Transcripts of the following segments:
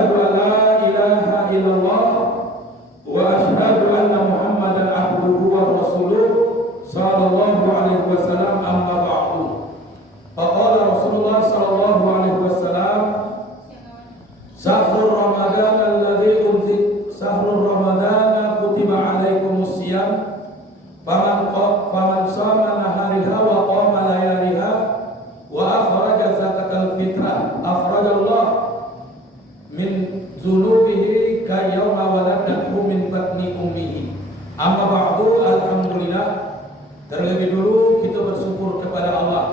asyhadu an la ilaha illallah wa asyhadu anna Muhammadan abduhu wa rasuluh sallallahu alaihi wasallam, amma ba'du. Faqala Rasulullah sallallahu alaihi wasallam, Syahrul Ramadan alladzi kutiba alaikumus siyam faman shama nahariha wa qama layaliha wa akhraja zakatal fitrah akhrajallah min zunubihi ka yawma waladathu min batni ummihi. Amma ba'du. Alhamdulillah, terlebih dulu kita bersyukur kepada Allah,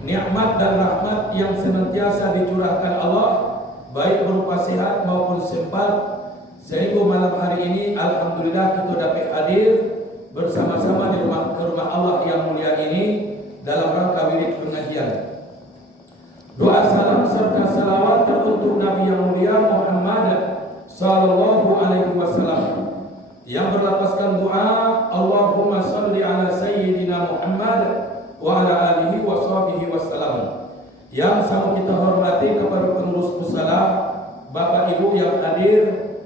nikmat dan rahmat yang senantiasa dicurahkan Allah, baik berupa sehat maupun sempat, sehingga malam hari ini alhamdulillah kita dapat hadir bersama-sama di rumah Allah yang mulia ini dalam rangka wirid pengajian. Doa salam serta salawat teruntuk Nabi yang mulia Muhammad sallallahu alaihi wasallam yang berlapaskan doa Allahumma shalli ala sayyidina Muhammad wa ala alihi wa sahbihi wasallam. Yang sama kita hormati kepada pengurus musala, Bapak Ibu yang hadir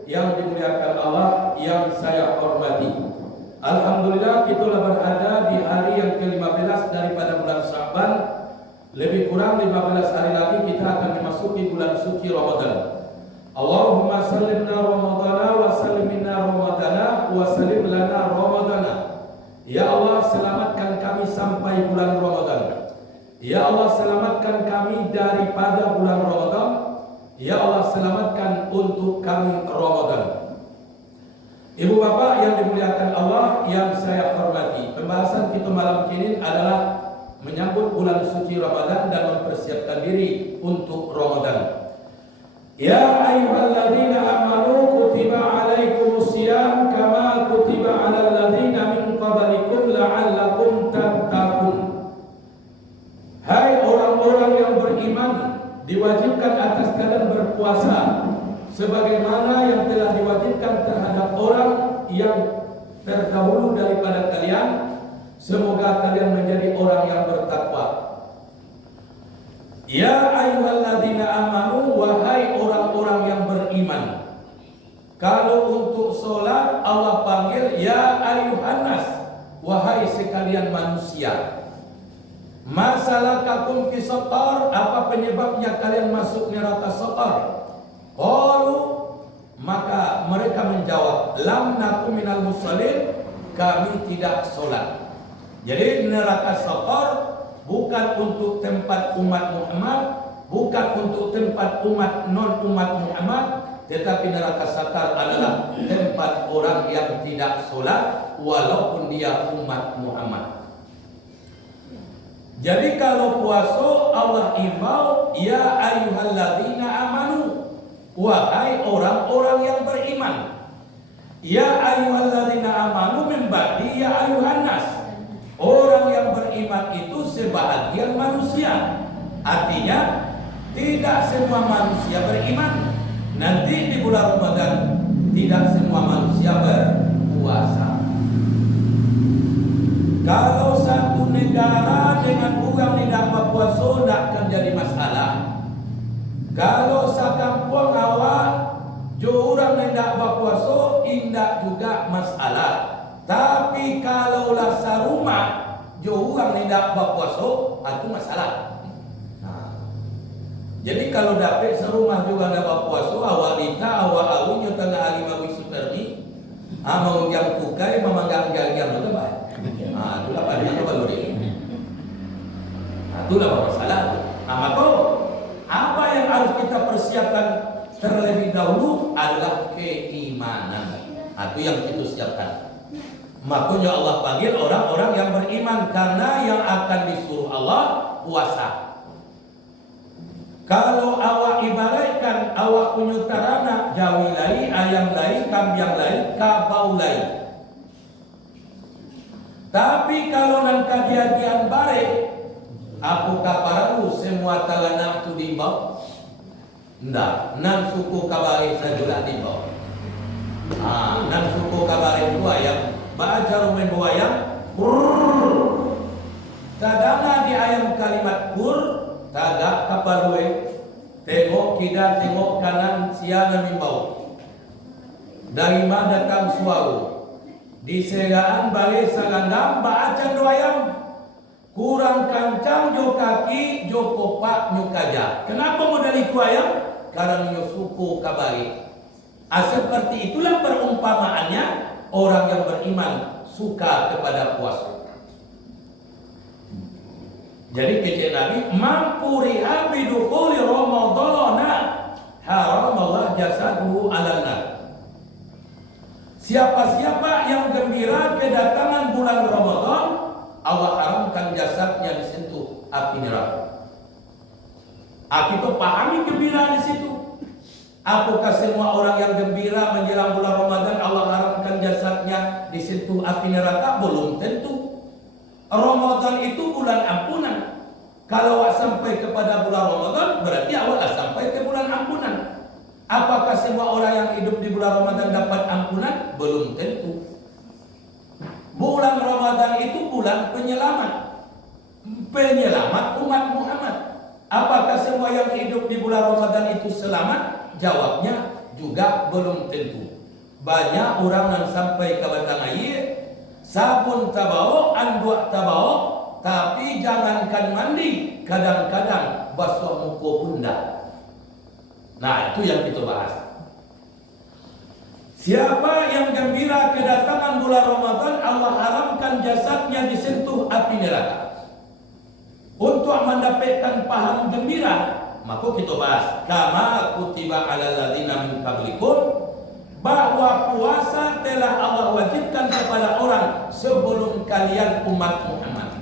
yang dimuliakan Allah yang saya hormati. Alhamdulillah kita telah berada di hari yang ke-15 daripada bulan Sya'ban. Lebih kurang 15 hari lagi kita akan memasuki bulan suci Ramadan. Allahumma sallimna Ramadana wa sallimna Ramadana wa sallim lana Ramadana. Ya Allah, selamatkan kami sampai bulan Ramadan. Ya Allah, selamatkan kami daripada bulan Ramadan. Ya Allah, selamatkan untuk kami Ramadan. Ibu bapak yang dimuliakan Allah yang saya hormati, pembahasan kita malam ini adalah menyambut bulan suci Ramadan dan mempersiapkan diri untuk Ramadan. Ya ayyuhalladzina amanu kutiba alaikumus syiyam kama kutiba alal ladzina min qablikum la'allakum tattaqun. Hai orang-orang yang beriman, diwajibkan atas kalian berpuasa sebagaimana yang telah diwajibkan terhadap orang yang terdahulu daripada kalian. Semoga kalian menjadi orang yang bertakwa. Ya ayyuhalladzina amanu, wahai orang-orang yang beriman. Kalau untuk sholat Allah panggil ya ayyuhannas, wahai sekalian manusia. Masalakakum fi saqar, apa penyebabnya kalian masuk neraka saqar? Qalu, maka mereka menjawab, lam nakum minal musallin, kami tidak sholat. Jadi neraka saqar bukan untuk tempat umat Muhammad, bukan untuk tempat umat non-umat Muhammad, tetapi neraka saqar adalah tempat orang yang tidak sholat walaupun dia umat Muhammad. Jadi kalau puasa Allah imbau ya ayyuhalladzina amanu, wahai orang-orang yang beriman. Ya ayyuhalladzina amanu min ba'di ya ayyuhannas. Orang yang beriman itu sebahagian manusia. Artinya tidak semua manusia beriman. Nanti di bulan Ramadan tidak semua manusia berpuasa. Kalau satu negara dengan orang tidak berpuasa tidak akan jadi masalah. Kalau sakampung awak jo orang tidak berpuasa tidak juga masalah. Tapi kalau lah sarumah jo orang tidak berpuasa itu masalah. Jadi kalau dapat serumah juga tidak berpuasa, awak nikah, awak awunya tengah hari mawi suterni, mengang tukai, memanggang jalan itu baik. Itulah padanya baru ini. Itulah masalah. Maka apa yang harus kita persiapkan terlebih dahulu adalah keimanan. Itu yang kita siapkan. Makanya Allah panggil orang-orang yang beriman karena yang akan disuruh Allah puasa. Kalau awak ibaratkan awak punya tarana jawi lain, ayam lain, kambing lain, kabau lain. Tapi kalau nan kejadian bare, apakah paralu semua talana itu dibawa? Ndak, nan suku kabare saja dibawa. Nan suku kabare buaya, baca rumen buaya, kadang di ayam kalimat kur, tagak kapalue, Tengok kiri, tengok kanan, siang dan mimbau. Dari mana datang suara? Di seraan balik salangam baacan doayam. Kurang kancang jo kaki, jo kopak nyo kaja. Kenapa modal itu ayam? Karena nyo suku kabari. Seperti itulah perumpamaannya orang yang beriman suka kepada puasa. Jadi kata Nabi, mampu riha bidukhuli Ramadana haram Allah jasaduhu alanna. Siapa-siapa yang gembira kedatangan bulan Ramadan, Allah haramkan jasadnya disentuh api neraka. Kita pahami gembira di situ. Apakah semua orang yang gembira menjelang bulan Ramadan Allah haramkan jasadnya disentuh api neraka? Belum tentu. Ramadan itu bulan ampunan. Kalau sampai kepada bulan Ramadan berarti awal sampai ke bulan ampunan. Apakah semua orang yang hidup di bulan Ramadan dapat ampunan? Belum tentu. Bulan Ramadan itu bulan penyelamat. Penyelamat umat Muhammad. Apakah semua yang hidup di bulan Ramadan itu selamat? Jawabnya juga belum tentu. Banyak orang yang sampai ke batang air, sabun tabau, anduk tabau, tapi jangankan mandi, kadang-kadang basuh muka bunda. Nah, itu yang kita bahas. Siapa yang gembira kedatangan bulan Ramadan, Allah haramkan jasadnya disentuh api neraka. Untuk mendapatkan paham gembira, maka kita bahas kama kutiba alal ladzina min qablikum, bahwa puasa telah Allah wajibkan kepada orang sebelum kalian umat Muhammad.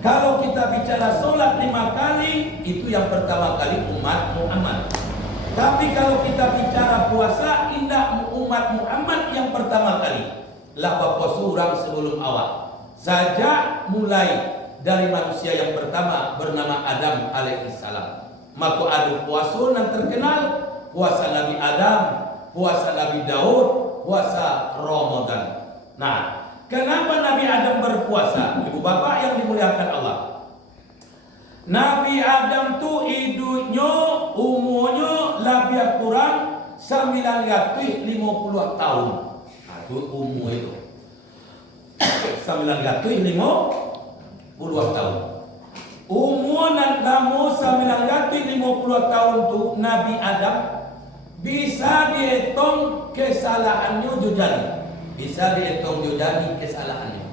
Kalau kita bicara solat 5 kali, itu yang pertama kali umat Muhammad. Tapi kalau kita bicara puasa, indah umat Muhammad yang pertama kali. Lah puasa orang sebelum awal. Sejak mulai dari manusia yang pertama bernama Adam alaihissalam. Maka ada puasa yang terkenal, puasa Nabi Adam, puasa Nabi Daud, puasa Ramadan. Nah, kenapa Nabi Adam berpuasa? Ibu bapak yang dimuliakan Allah. Nabi Adam tu hidupnya, umurnya lebih kurang 950 tahun. Itu umur itu. 950 tahun. Umur namu 950 tahun tu Nabi Adam bisa dihitung kesalahannya jujani. Bisa dihitung jujani kesalahannya.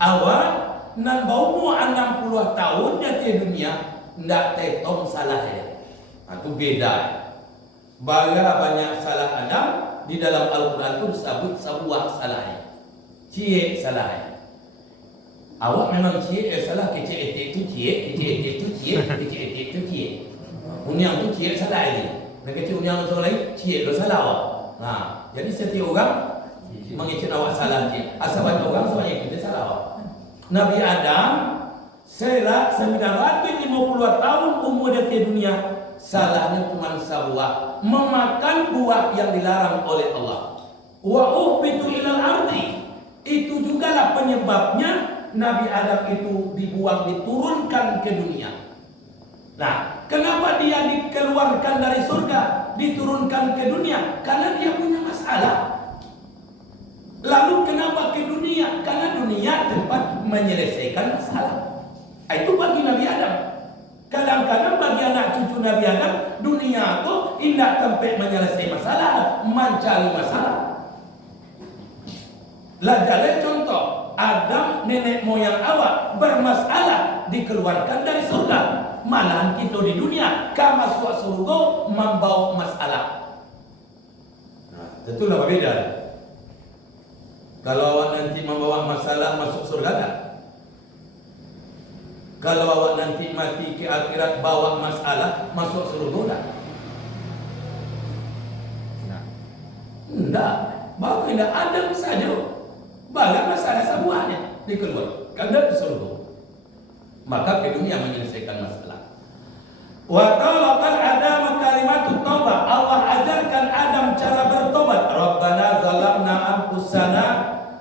Awal nan baumu 60 tahun di dunia ndak tetong salahnya. Itu beda. Banyak salah Adam di dalam Al-Quran itu disebut sebuah salahnya. Cie salahnya. Awak memang cie salah kecil itu cie, kecil itu cie, kecil itu cie. Unyang itu cie salah ini. Dan kecil unyang itu lain cie lo salah awak. Nah, jadi setiap orang mengicin awak salah cie. Asal banyak orang semuanya kita salah awak. Nabi Adam setelah 950 tahun umur di dunia, salahnya cuma sebuah, memakan buah yang dilarang oleh Allah. Wa uhbitu ilal ardi, itu jugalah penyebabnya Nabi Adam itu dibuang, diturunkan ke dunia. Nah, kenapa dia dikeluarkan dari surga, diturunkan ke dunia? Karena dia punya masalah. Lalu kenapa ke dunia? Karena dunia tempat menyelesaikan masalah. Itu bagi Nabi Adam. Kadang-kadang bagi anak cucu Nabi Adam, dunia itu tidak tempat menyelesaikan masalah, mencari masalah. Lajale contoh, Adam nenek moyang awak bermasalah dikeluarkan dari surga. Malahan kita di dunia, kama surga membawa masalah. Nah, tentulah berbeda. Kalau awak nanti membawa masalah masuk surga kan? Kalau awak nanti mati ke akhirat bawa masalah masuk surga kan? Nah, enggak. Bawa tidak Adam saja. Bawa masalah semuanya dikeluarkan dari surga. Maka ke dunia menyelesaikan masalah. Wa talaqal Adam kalimatut taubah. Allah ajarkan Adam cara bertobat. Rabbana zalamna anfusana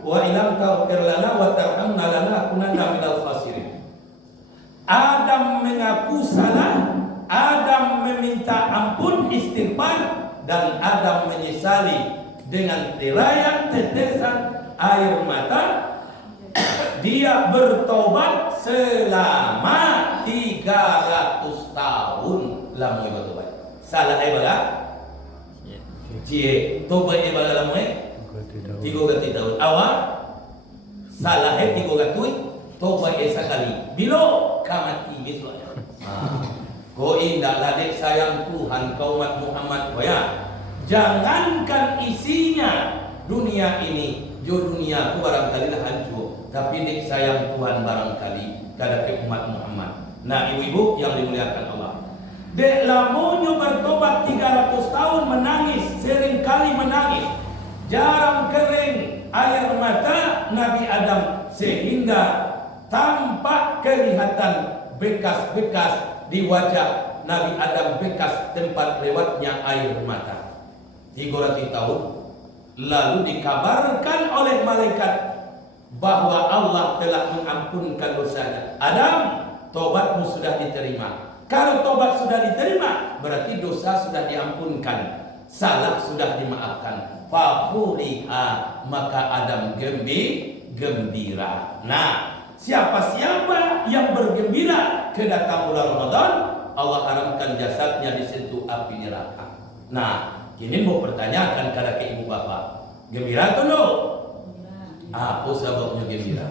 wa ilam taghfir lana wa tarhamna lanakunanna minal khasirin. Adam mengaku salah, Adam meminta dan Adam menyesali dengan terayan tetesan air mata, dia bertobat selama 300 tahun lamun bertobat. Salah baga? Cie, tobat baga lamun 300 tahun. Awak salah 300 tobat sekali. Bila kamati misalnya. Kau indahlah dek sayang Tuhan kau umat Muhammad ya. Jangankan isinya dunia ini, jo dunia ku barangkali lah hancur, tapi dek sayang Tuhan barangkali kada ke umat Muhammad. Nah, ibu-ibu yang dimuliakan Allah, dek lamunyo bertobat 300 tahun menangis, sering kali menangis, jarang kering air mata Nabi Adam sehingga tampak kelihatan bekas-bekas di wajah Nabi Adam, bekas tempat lewatnya air mata. 300 tahun lalu dikabarkan oleh malaikat bahwa Allah telah mengampunkan dosanya. Adam, tobatmu sudah diterima. Kalau tobat sudah diterima, berarti dosa sudah diampunkan, salah sudah dimaafkan. Fafuriha, maka Adam gembira. Nah, siapa-siapa yang bergembira kedatang bulan Ramadan, Allah haramkan jasadnya disentuh api neraka. Nah, kini mau pertanyakan kepada ibu bapak, gembira atau no? Apa sebabnya gembira?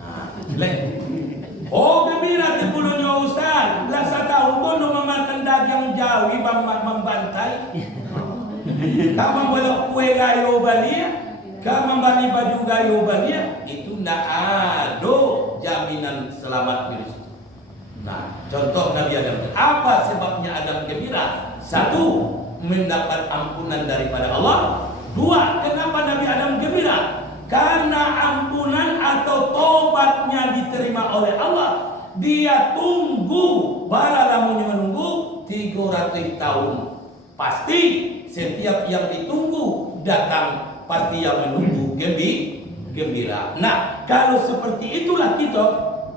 Nah, oh gembira di bulunya Ustaz. Lah setahun pun memakan daging jawi membantai. Kamu belok kue gayo balia, kamu beli baju gayo balia, itu ndak ada jaminan selamat virus. Nah, contoh Nabi Adam. Apa sebabnya Adam gembira? Satu, mendapat ampunan daripada Allah. Dua, kenapa Nabi Adam gembira? Karena ampunan atau tobatnya diterima oleh Allah. Dia tunggu, baralamunya menunggu 300 tahun. Pasti setiap yang ditunggu datang, pasti yang menunggu gembira. Nah, kalau seperti itulah kita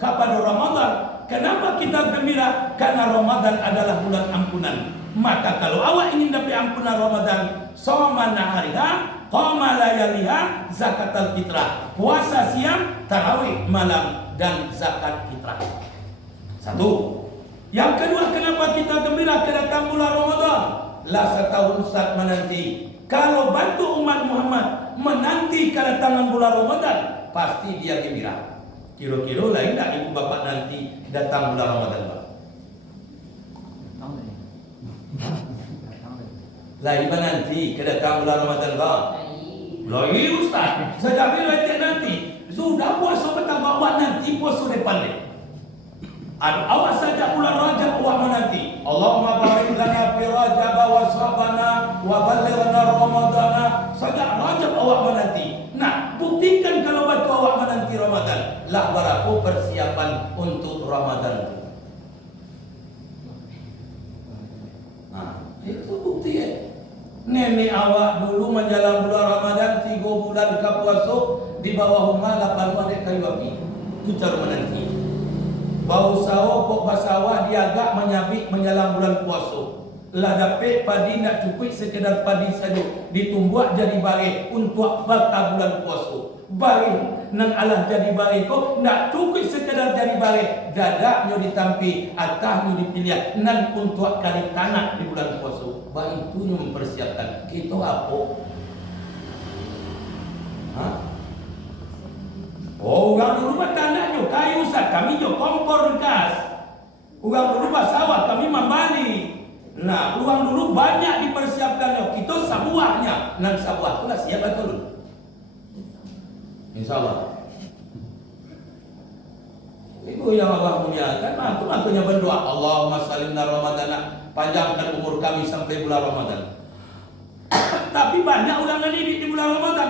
kepada Ramadan. Kenapa kita gembira? Karena Ramadan adalah bulan ampunan. Maka kalau awak ingin dapat ampunan Ramadan, shoma nahariha, qoma layaliha, zakatul fitrah. Puasa siang, tarawih malam, dan zakat fitrah. Satu. Yang kedua, kenapa kita gembira kedatang bulan Ramadan? Lah setahun Ustaz menanti. Kalau bantu umat Muhammad menanti kedatangan bulan Ramadan, pasti dia gembira. Kira-kira lain tak ibu bapak nanti datang bulan Ramadan, Pak? Lain nanti kedatangan bulan Ramadan, Pak? Lain Ustaz. Sejak bila nanti sudah puasa betapa awak nanti puasa depan deh. Awak saja bulan Rajab awak menanti. Allahumma barik lana fi Rajab wa sabana wa ballighna Ramadana. Saja Rajab awak menanti. Nah, buktikan kalau batu awak menanti Ramadan. Lah berapa persiapan untuk Ramadan. Nah, itu bukti ya. Nenek awak dulu menjelang bulan Ramadan 3 bulan ke puasa di bawah rumah 8 wadah kayu api. Itu cara menanti. Bau sawah kok basawah dia agak menyabik menjelang bulan puasa. Lah dapat padi nak cukup sekedar padi saja ditumbuh jadi bare untuk bakal bulan puasa. Bare nang Allah jadi bare kok nak cukup sekedar jadi bare dadaknya ditampi atahnya dipilih nan untuk kali tanah di bulan puasa. Bah itu mempersiapkan kita apa? Hah? Oh, orang dulu tandanya kayu Ustaz, kami jo kompor gas. Orang dulu sawah, kami membali. Nah, orang dulu banyak dipersiapkan kita sabuahnya. Nan sabuah itu lah siap betul. Insyaallah. Itu yang Allah muliakan, aku makanya berdoa, Allahumma salimna Ramadana, panjangkan umur kami sampai bulan Ramadan. Tapi banyak orang ngedidik di bulan Ramadan.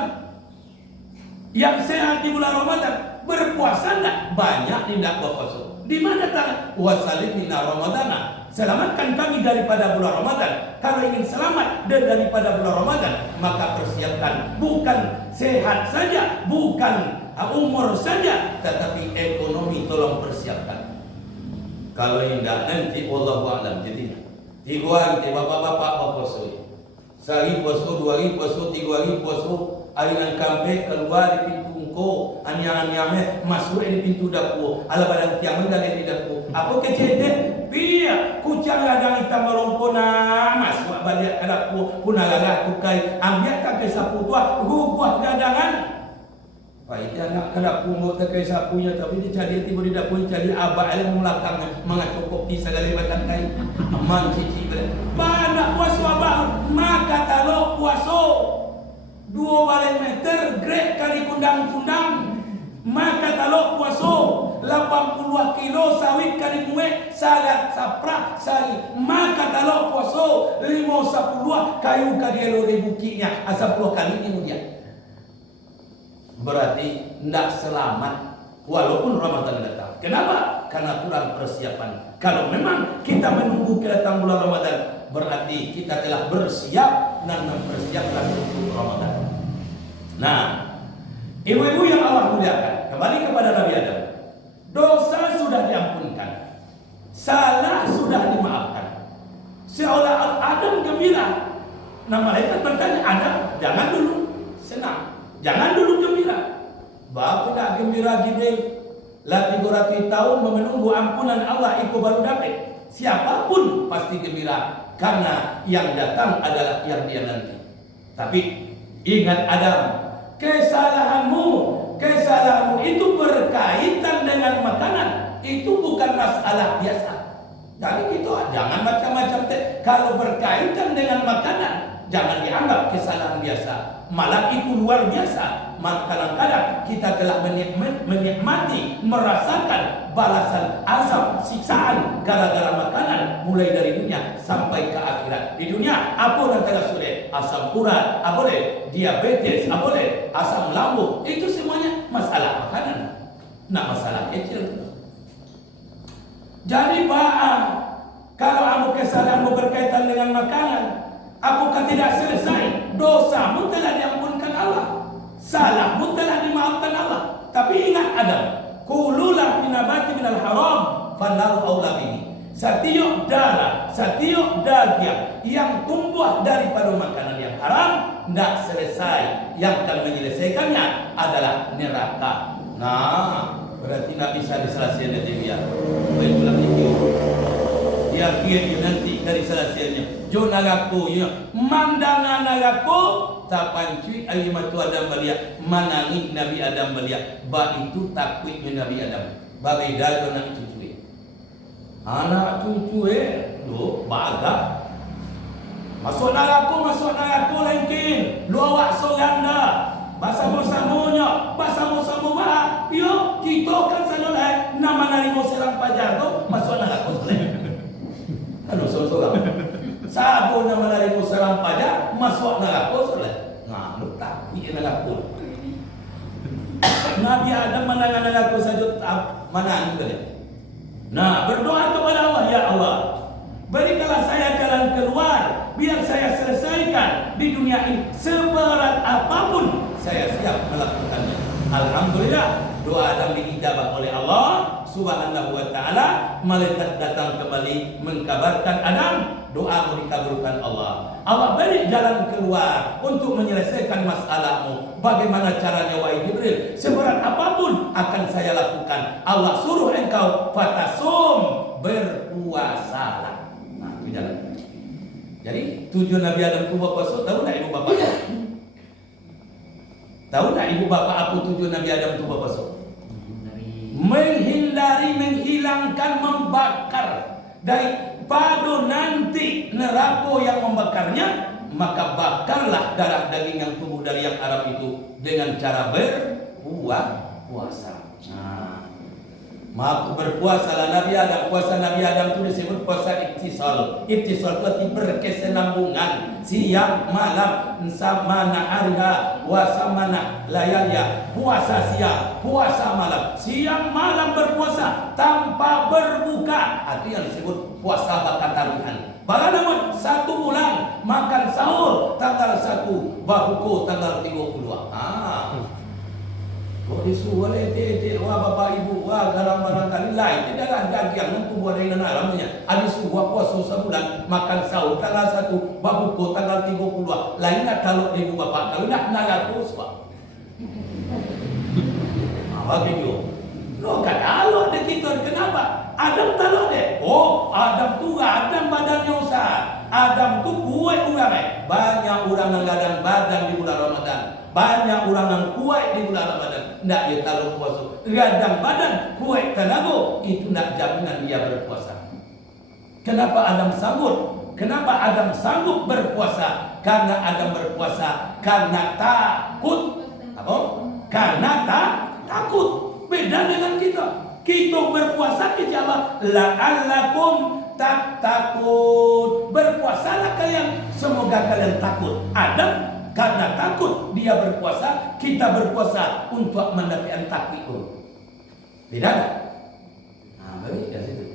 Yang sehat di bulan Ramadan berpuasa enggak? Banyak tidak berpuasa. Di mana tak? Wasalimna Ramadana. Selamatkan kami daripada bulan Ramadan. Kalau ingin selamat daripada bulan Ramadan, maka persiapkan bukan sehat saja, bukan umur saja, tetapi ekonomi tolong persiapkan. Kalau tidak nanti wallahu a'lam jadinya. Tiguan ti bapak-bapak berpuasa. Sehari puasa, 2 hari puasa, 3 hari puasa, aliran kampe keluar di pintu engko, anyame masuk di pintu dapur, ala badan kiamat dari di dapur. Apa kecete? Pia kucang ladang hitam melongkona masuk balik ke dapur, punalaga tukai, ambil kakek sapu tua, buah gadangan. Baik dia nak ke dapur mau kakek sapunya, tapi dia cari tiba di dapur cari abah yang melakang mengacok di segala macam kain, amang cici ber. Banyak puasa abah, maka kalau puasa 2 meter grek kali kundang-kundang, maka kalau puasa 80 kilo sawit kali muek salat saprak sari, maka kalau puasa 50 kayu kali lori bukinya asal 10 kali ini dia. Berarti tidak selamat walaupun Ramadan datang. Kenapa? Karena kurang persiapan. Kalau memang kita menunggu kedatangan bulan Ramadan, berarti kita telah bersiap dan mempersiapkan untuk Ramadan. Nah, ibu-ibu yang Allah muliakan, kembali kepada Nabi Adam. Dosa sudah diampunkan, salah sudah dimaafkan. Seolah Adam gembira. Nah, malaikat bertanya, Adam, jangan dulu senang, jangan dulu gembira. Bapak tak gembira Jibril. Lah 300 tahun menunggu ampunan Allah itu baru dapat. Siapapun pasti gembira karena yang datang adalah yang dia nanti. Tapi ingat Adam, kesalahanmu itu berkaitan dengan makanan. Itu bukan masalah biasa. Jadi gitu, jangan macam-macam. Kalau berkaitan dengan makanan, jangan dianggap kesalahan biasa. Malah itu luar biasa. Kadang-kadang kita telah menikmati, merasakan balasan azab, siksaan gara-gara makanan mulai dari dunia sampai ke akhirat. Di dunia apa yang telah sudah asam urat, boleh diabetes, boleh asam lambung, itu semuanya masalah makanan. Nah, masalah kecil. Jadi kalau kamu kesalahanmu berkaitan dengan makanan, apakah tidak selesai? Dosamu telah diampunkan Allah, salahmu telah dimaafkan Allah. Tapi ingat Adam, kululah minabati minal haram fannaru aula bihi. Setiap darah, setiap daging yang tumbuh daripada makanan yang haram tidak selesai. Yang akan menyelesaikannya adalah neraka. Nah, berarti tidak bisa diselesaikan dia. Baiklah itu. Dia kira nanti dari selesainya. Jo nagaku ya, mandangan nagaku tak panci ayi matu Adam balia, manangi Nabi Adam balia. Ba itu takut Nabi Adam. Bagai dajo nak cucu. Anak cucu lo baga. Masuk nagaku lengkin. Lu awak soganda. Basamo-samonya, basamo-samo ba. Yo, kita kan sanolai nama nari mo serang pajar tu masuk nagaku selesai. Aduh, sorang. Sabo nama dari musarang pajak masuk neraka soleh. Ngamuk tak bikin neraka. Nabi Adam menangan neraka saja mana ini. Nah, berdoa kepada Allah, ya Allah, berikanlah saya jalan keluar, biar saya selesaikan di dunia ini. Seberat apapun saya siap melakukannya. Alhamdulillah, doa Adam diijabah oleh Allah Subhanahu wa ta'ala. Malaikat datang kembali mengkabarkan Adam, doamu dikabulkan Allah. Allah beri jalan keluar untuk menyelesaikan masalahmu. Bagaimana caranya wahai Jibril? Seberat apapun akan saya lakukan. Allah suruh engkau fatasum, berpuasalah. Nah, itu jalan. Jadi tujuan Nabi Adam itu berpuasa. Tahu tak ibu bapak? Tahu tak ibu bapak apa tujuan Nabi Adam itu berpuasa? Menghilangkan, membakar daripada nanti neraka yang membakarnya. Maka bakarlah darah daging yang tumbuh dari yang Arab itu dengan cara berpuasa. Maka berpuasalah Nabi Adam. Puasa Nabi Adam itu disebut puasa iktisal. Iktisal itu arti berkesinambungan, siang malam, sama nahariha wa samana layalya. Puasa siang, puasa malam, siang malam berpuasa tanpa berbuka. Itu yang disebut puasa bakatarian. Bahkan namun 1 bulan makan sahur tanggal 1, berbuka tanggal 30. Kok disuruh letek-letek wah bapak ibu wah garang-garang kali lain tidak ada dagang untuk buat dengan alamnya. Ada suruh puasa sebulan makan sahur tanggal 1 babuko tanggal 30. Lainnya kalau ibu bapak kalau nak terus pak. Apa gitu? Lo kalau ada kita kenapa? Adam tahu deh. Oh Adam tuh Adam badannya usah. Adam tuh kuat orang banyak orang yang gadang badan di bulan Ramadan. Banyak orang yang kuat di bulan Ramadan. Tidak dia kalau puasa. Gadang badan kuat tenaga itu tidak jaminan dia berpuasa. Kenapa Adam sanggup? Kenapa Adam sanggup berpuasa? Karena Adam berpuasa karena takut. Apa? Karena takut. Beda dengan kita. Kita berpuasa kepada Allah. La'allakum takut. Berpuasalah kalian. Semoga kalian takut. Adam karena takut dia berpuasa. Kita berpuasa untuk mendapatkan takut. Tidak ada. Nah, bagi dari situ.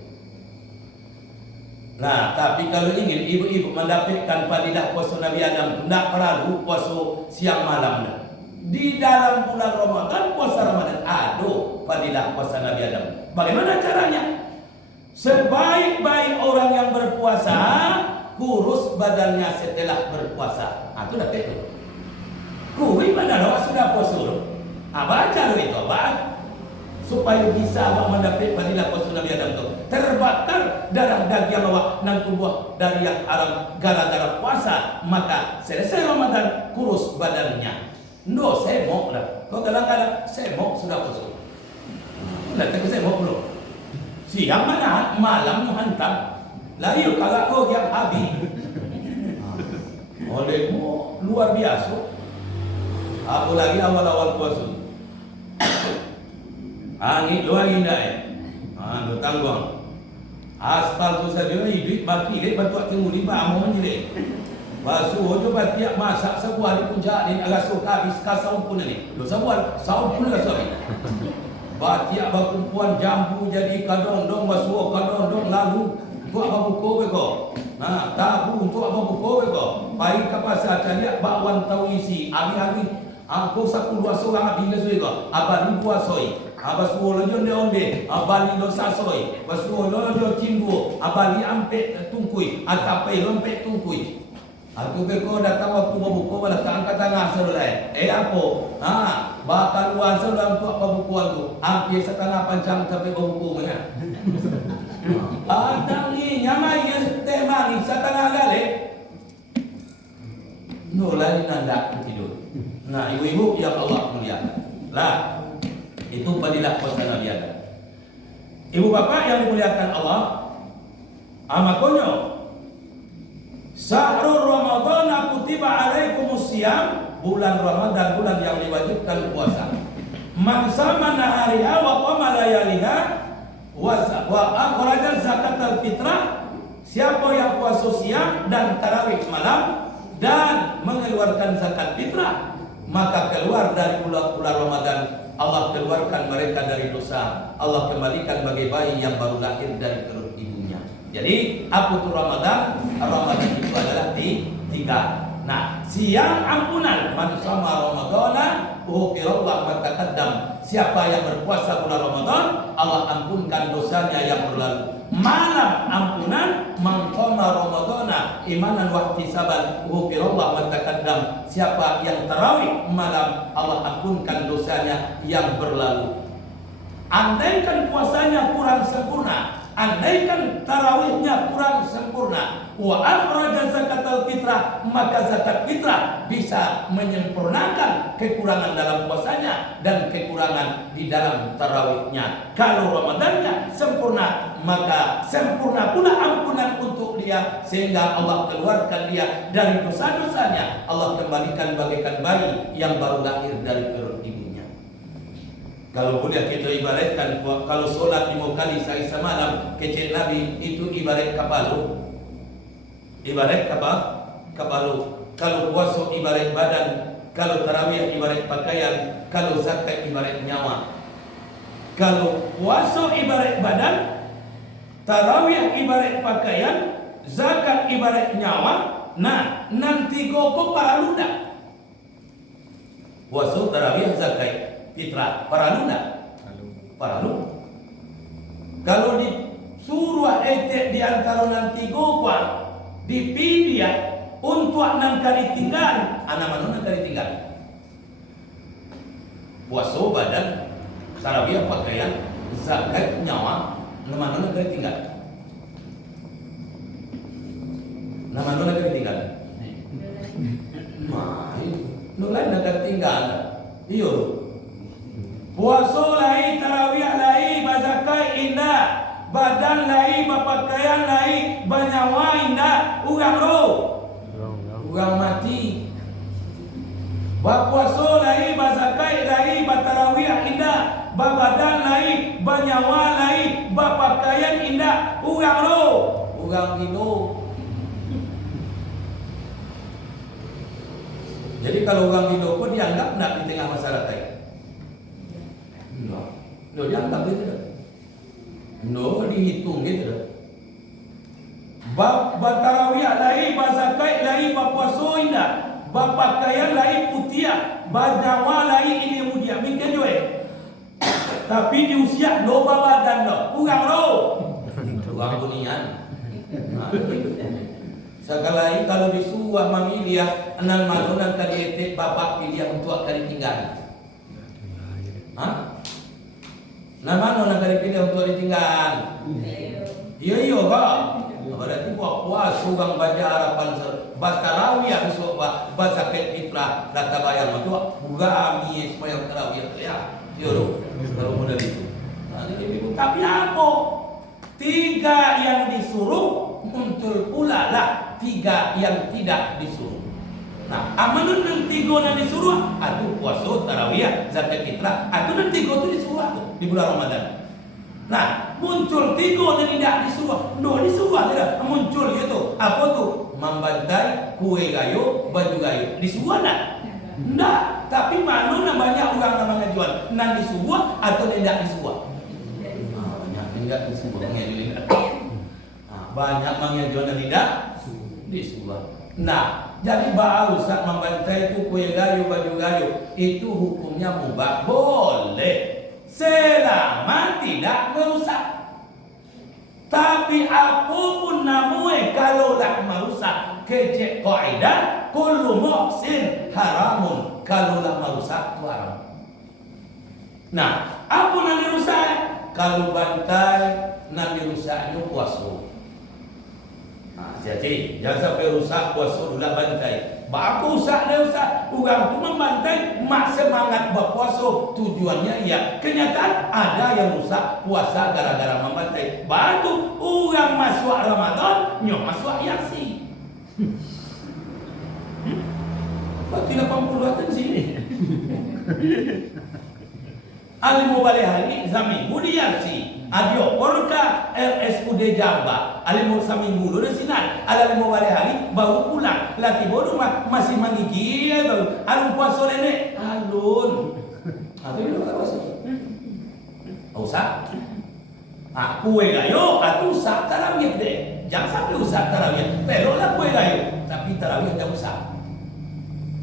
Nah, tapi kalau ingin ibu-ibu mendapatkan fadilah puasa Nabi Adam, tidak perlu puasa siang malam dah. Di dalam bulan Ramadan, puasa Ramadan ada fadilah puasa Nabi Adam. Bagaimana caranya? Sebaik-baik orang yang berpuasa, kurus badannya setelah berpuasa. Itu dah itu. Kurus badan awak sudah puasa dulu. Baca dulu itu, baca. Supaya bisa awak mendapat fadilah puasa Nabi Adam itu. Terbakar darah daging awak dan tubuh dari yang haram gara-gara puasa. Maka selesai Ramadan, kurus badannya. No, semok dah. Kau kadang-kadang semok sudah puasa. Datang ke semok belum? Siang mana? Malam hantam. Lah yuk kalau kau yang habis. Olehmu luar biasa. Apalagi awal-awal puasa. Angin luar indah. Lu tanggung. Aspal tu saja hidup baki dek batu temu di bawah menjadi. Basuh ojo batiak masak sebuah di puncak ni agak suka habis kasau pun ni. Lo sebuah saud pun kasau ni. Batiak bakumpuan jambu jadi kadong-dong basuh kadong-dong lalu untuk apa buku beko. Nah, tabu untuk apa buku beko. Pai ke pasar cari bakwan tahu isi. Abi-abi angko 10 orang abi lesu beko. Abang dua soi. Abasuh lo jonde onde. Abali lo sasoi. Basuh lo cimbu. Abali ampek tungkui. Atapai lompek tungkui. Aku beko datang waktu buku malah angkat tangan saudara. Apa? Bakal luar saudara untuk apa bukuan tu. Hampir setengah pancang sampai buku mana. Ada ni nyamai yang tema ni setengah kali. No lagi nanda tidur. Nah, ibu-ibu yang Allah muliakan. Lah, itu fadilah puasa Nabi Adam. Ibu bapak yang dimuliakan Allah, makanya Syahrul Ramadhan kutiba alaikumus siyam, bulan Ramadan bulan yang diwajibkan puasa. Man sama nahariha wa qama layaliha wa akhraja zakatal fitrah, siapa yang puasa siang dan tarawih malam dan mengeluarkan zakat fitrah, maka keluar dari bulan Ramadan Allah keluarkan mereka dari dosa. Allah kembalikan bagi bayi yang baru lahir dari perut ibunya. Jadi apa itu Ramadan? Ramadan itu adalah tiga. Nah, siang ampunan. Man sama Ramadana ghufirallahu ma taqaddam. Siapa yang berpuasa bulan Ramadan, Allah ampunkan dosanya yang berlalu. Malam ampunan. Man sama Ramadana imanan wa ihtisaban ghufirallahu ma taqaddam. Siapa yang tarawih malam, Allah ampunkan dosanya yang berlalu. Andaikan puasanya kurang sempurna, andaikan tarawihnya kurang sempurna, wa akhraja zakatal fitrah, maka zakat fitrah bisa menyempurnakan kekurangan dalam puasanya dan kekurangan di dalam tarawihnya. Kalau Ramadannya sempurna, maka sempurna pula ampunan untuk dia, sehingga Allah keluarkan dia dari dosa-dosanya. Allah kembalikan bagaikan bayi yang baru lahir dari perut ibunya. Kalau boleh kita ibaratkan, kalau solat 5 kali sehari semalam kecil Nabi itu ibarat kapalu. Ibarat kapalu. Kalau puasa ibarat badan, kalau tarawih ibarat pakaian, kalau zakat ibarat nyawa. Kalau puasa ibarat badan, tarawih ibarat pakaian, zakat ibarat nyawa. Nah, nanti koko para luda. Puasa tarawih zakat fitrah. Paralu enggak? Paralu. Kalau disuruh etek di antara nanti gopang dipilih untuk nang kari tinggal, anak mana nang kari tinggal. Puasa badan, tarawih pakaian, zakat nyawa, nama mana kari tinggal. Nama mana kari tinggal. Mai, nulai nak kari tinggal. Iyo. Puasa lai, tarawih lai, bazakai indah, badan lai, pakaian lai, banyawa indah, urang roh. Urang mati. Bapuaso lai, bazakai lai, batarawih indah, babadan lai, banyawa lai, bapakaian indah, urang ro, urang Indo. Jadi kalau orang Indo pun dianggap nak di tengah masyarakat. No, dianggap gitu dah. No, dihitung gitu dah. Batarawih lai, bazakai lai, bapuaso indah, bapakaian lai putiah, banyawa lai ini mudia. Mungkin juga. Tapi di usia no badan no, kurang lo. Kurang kunian. Sekali kalau disuruh memilih enam malunan kali etek bapak pilih untuk kali tinggal. Hah? Nama mana kali pilih untuk ditinggal? Iya kak. Berarti puas sugang baca harapan tarawih besok baca fitrah data bayar matu gami supaya tarawih ya. Yo kalau modal itu. Tapi apa? Tiga yang disuruh muncul pula lah tiga yang tidak disuruh. Nah, amanun yang tiga yang disuruh, aduh puasa tarawih zakat fitrah, aduh yang tiga itu disuruh di bulan Ramadan. Nah, muncul tiga yang tidak disuruh. No disuruh tidak muncul itu. Apa tuh? Membantai kue gayo, baju gayo. Disuruh enggak? Enggak. Tapi mana namanya orang namanya jual? Nang disuruh atau tidak disuruh? Banyak tidak disuruh. Banyak yang jual dan tidak disuruh. Nah, jadi baru saat membantai itu kue gayo, baju gayo, itu hukumnya mubah, boleh. Selama tidak merusak. Tapi apapun namanya kalau tak merusak, kecek kaidah kullu muhsin haramun, kalau tak merusak itu haram. Nah, apa yang dirusak? Kalau bantai yang dirusak itu puasa. Nah, jadi jangan sampai rusak puasa dulu bantai. Bapak usah dia usah. Orang tu membantai mak semangat berpuasa. Tujuannya ya. Kenyataan ada yang rusak puasa gara-gara membantai. Batu orang masuk Ramadan, nyok masuk Yasin. Berarti 80 sini. Alimu balik hari seminggu di Yasin. Adio porka RSUD Jamba. Alimu seminggu dulu di sini. Alimu balik hari baru pulang. Laki bodoh masih mangigil baru. Alun puasa nenek. Alun. Apa itu kata puasa? Usah. Kue gayo atau usah tarawih deh. Jangan sampai usah tarawih. Pelolah kue gayo. Tapi tarawih jangan usah.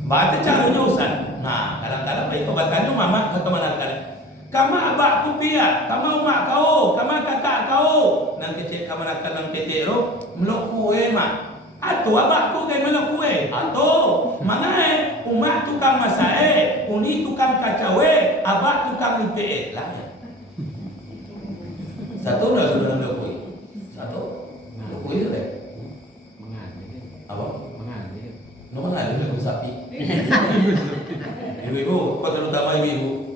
Baca caranya usah. Nah, kadang-kadang baik kebatannya mama ke kemana kalian? Kama abakku pia, kama umak kau, kama kakak kau. Nang kecek kama rakan nang kecek ro, melok kue mah. Atau abakku kaya melok kue. Atau mana umak tukang masae, uni tukang kacawe, abak tukang IPE. Lah ya. Satu dah sudah melok kue. Satu. Melok kue tu deh. Apa? Mengan melok sapi. Ibu-ibu, kau terutama ibu-ibu.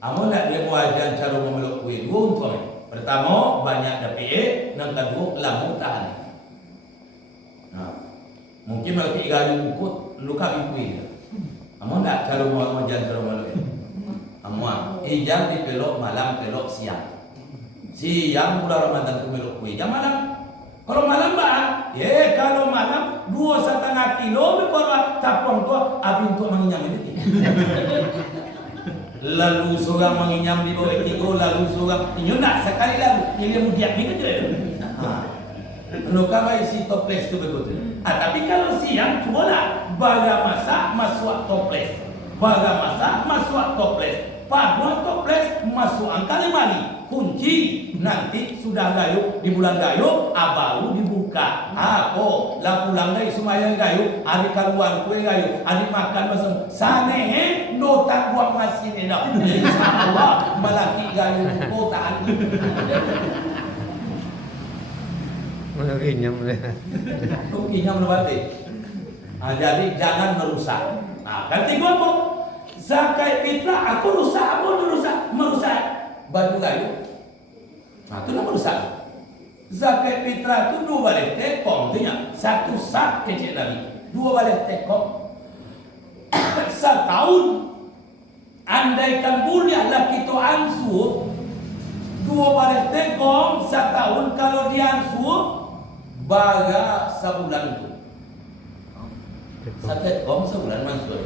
Amo nak dia wajan cara memeluk kue dua untuk pertama banyak dapat, yang kedua lamu tahan. Nah, mungkin kalau tiga hari ukut luka kue. Amo nak cara wajan cara memeluk. Amo ijam di pelok malam pelok siang. Siang bulan Ramadan tu meluk kue. Jam malam. Kalau malam bah, kalau malam 2,5 kilo berkorban tapong tu abin tu menginyam ini. Lalu seorang menginyam di bawah tiga, lalu seorang ini nak sekali lalu ini mudiak ni kerja. Nuka isi toples tu begitu. Tapi kalau siang cubalah baga masak masuk toples, baga masak masuk toples. Padahal toples masuk angka 5 kunci nanti sudah gayo di bulan gayo baru dibuka apa lah pulang dari semayang gayo adik keluar kue gayo adik makan masam sane nota buang masih enak insyaallah malaki gayo kotaan Ruginya berarti jadi jangan merusak. Ganti gua apa? Zakat fitrah aku rusak, merusak baju gayo. Itu nak merusak. Zakat fitrah itu 2 balik tekong, artinya 1 sak kecil tadi, 2 balik tekong. Setahun andaikan buliahlah kita ansur 2 balik tekong setahun kalau diansur baga sebulan itu. Setekong sebulan mansur.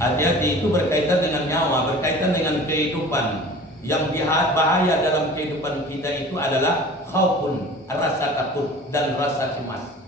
Hati-hati itu berkaitan dengan nyawa, berkaitan dengan kehidupan. Yang bahaya dalam kehidupan kita itu adalah khaufun, rasa takut dan rasa cemas.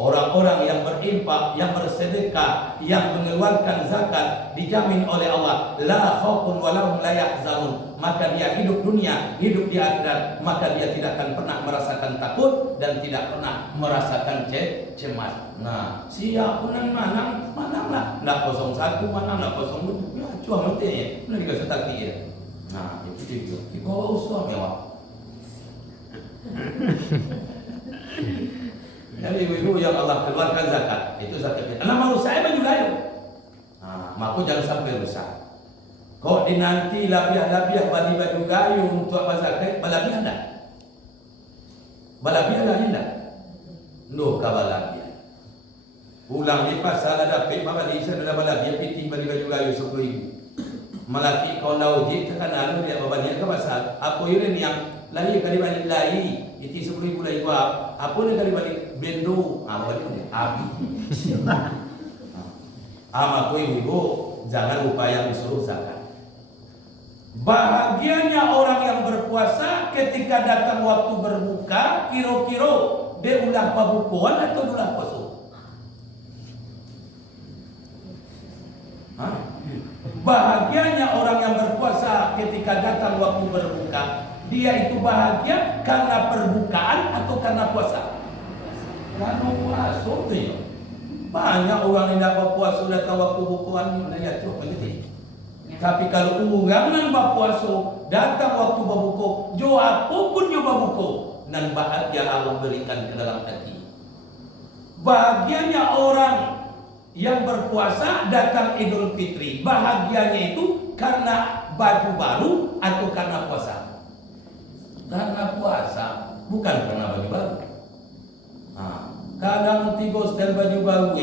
Orang-orang yang berinfak, yang bersedekah, yang mengeluarkan zakat dijamin oleh Allah la khaufun wa lahum la yahzanun. Maka dia hidup dunia, hidup di akhirat, maka dia tidak akan pernah merasakan takut dan tidak pernah merasakan cemas. Nah, siap punan manang lah. Nak 01 manang, nak 02. Ya, cuma mati. Nak dikasih taktik ya. Nah, itu. Ibu usah mewah. Jadi ibu-ibu yang Allah keluarkan zakat, itu zakat. Nama rusak baju gayo. Nah, maka jangan sampai rusak. Kok dinanti labiah-labiah baju gayo untuk zakat, balabiah dah. Balabiah dah indah. Loh kabalabiah. Pulang di pasar ada pek mama di sana ada balabiah piti baju gayo 10.000. Malaki kau nauji tekan anu dia babanya ke pasar. Aku ini yang lagi kali balik lagi. Itu 10.000 lagi gua. Apa ni kali balik bendo? Balik ni abi. Aku ibu jangan lupa yang disuruh zakat. Bahagianya orang yang berpuasa ketika datang waktu berbuka, kira-kira dia ulah pabukuan atau ulah puasa? Bahagianya orang yang berpuasa ketika datang waktu berbuka, dia itu bahagia karena perbukaan atau karena puasa? Karena puasa tu. Banyak orang yang tidak berpuasa datang waktu bukuan ni dia tu begitu. Tapi kalau orang yang berpuasa datang waktu berbuka, jo apapun yang berbuka, dan bahagia Allah berikan ke dalam hati. Bahagianya orang yang berpuasa datang Idul Fitri, bahagianya itu karena baju baru atau karena puasa? Karena puasa, bukan karena baju baru. Kadang tiga setel baju baru,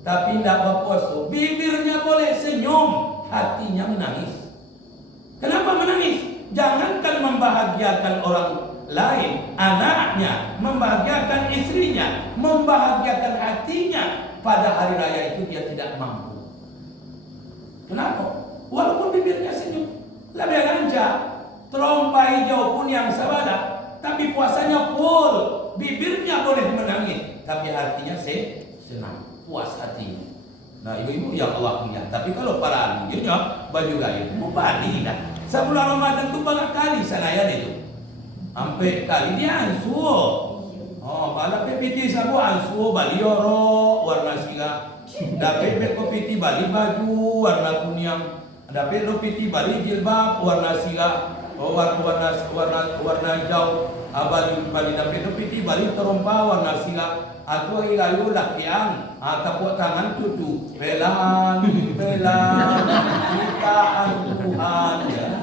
tapi tidak berpuasa. Bibirnya boleh senyum, hatinya menangis. Kenapa menangis? Jangankan membahagiakan orang lain, anaknya, membahagiakan istrinya, membahagiakan hatinya. Pada hari raya itu dia tidak mampu. Kenapa? Walaupun bibirnya senyum, lebih ganja, trompa hijau pun yang sabada, tapi puasanya full, bibirnya boleh menangis, tapi hatinya senang, puas hatinya. Nah, ibu-ibu yang Allah punya. Tapi kalau para ahlinya baju gayo mau balik dah. Sebulan Ramadan tu banyak kali sanayan itu. Sampai kali dia ansuo. Pada PPT sabu ansuo bali oro warna singa. Dapat PPT bali baju warna kuning. Dapat PPT bali jilbab warna singa. Warna hijau. Bali dapat PPT bali terompa warna singa. Aku igayo lakian, tepuk tangan tutu, pelan, ciptaan Tuhan ya.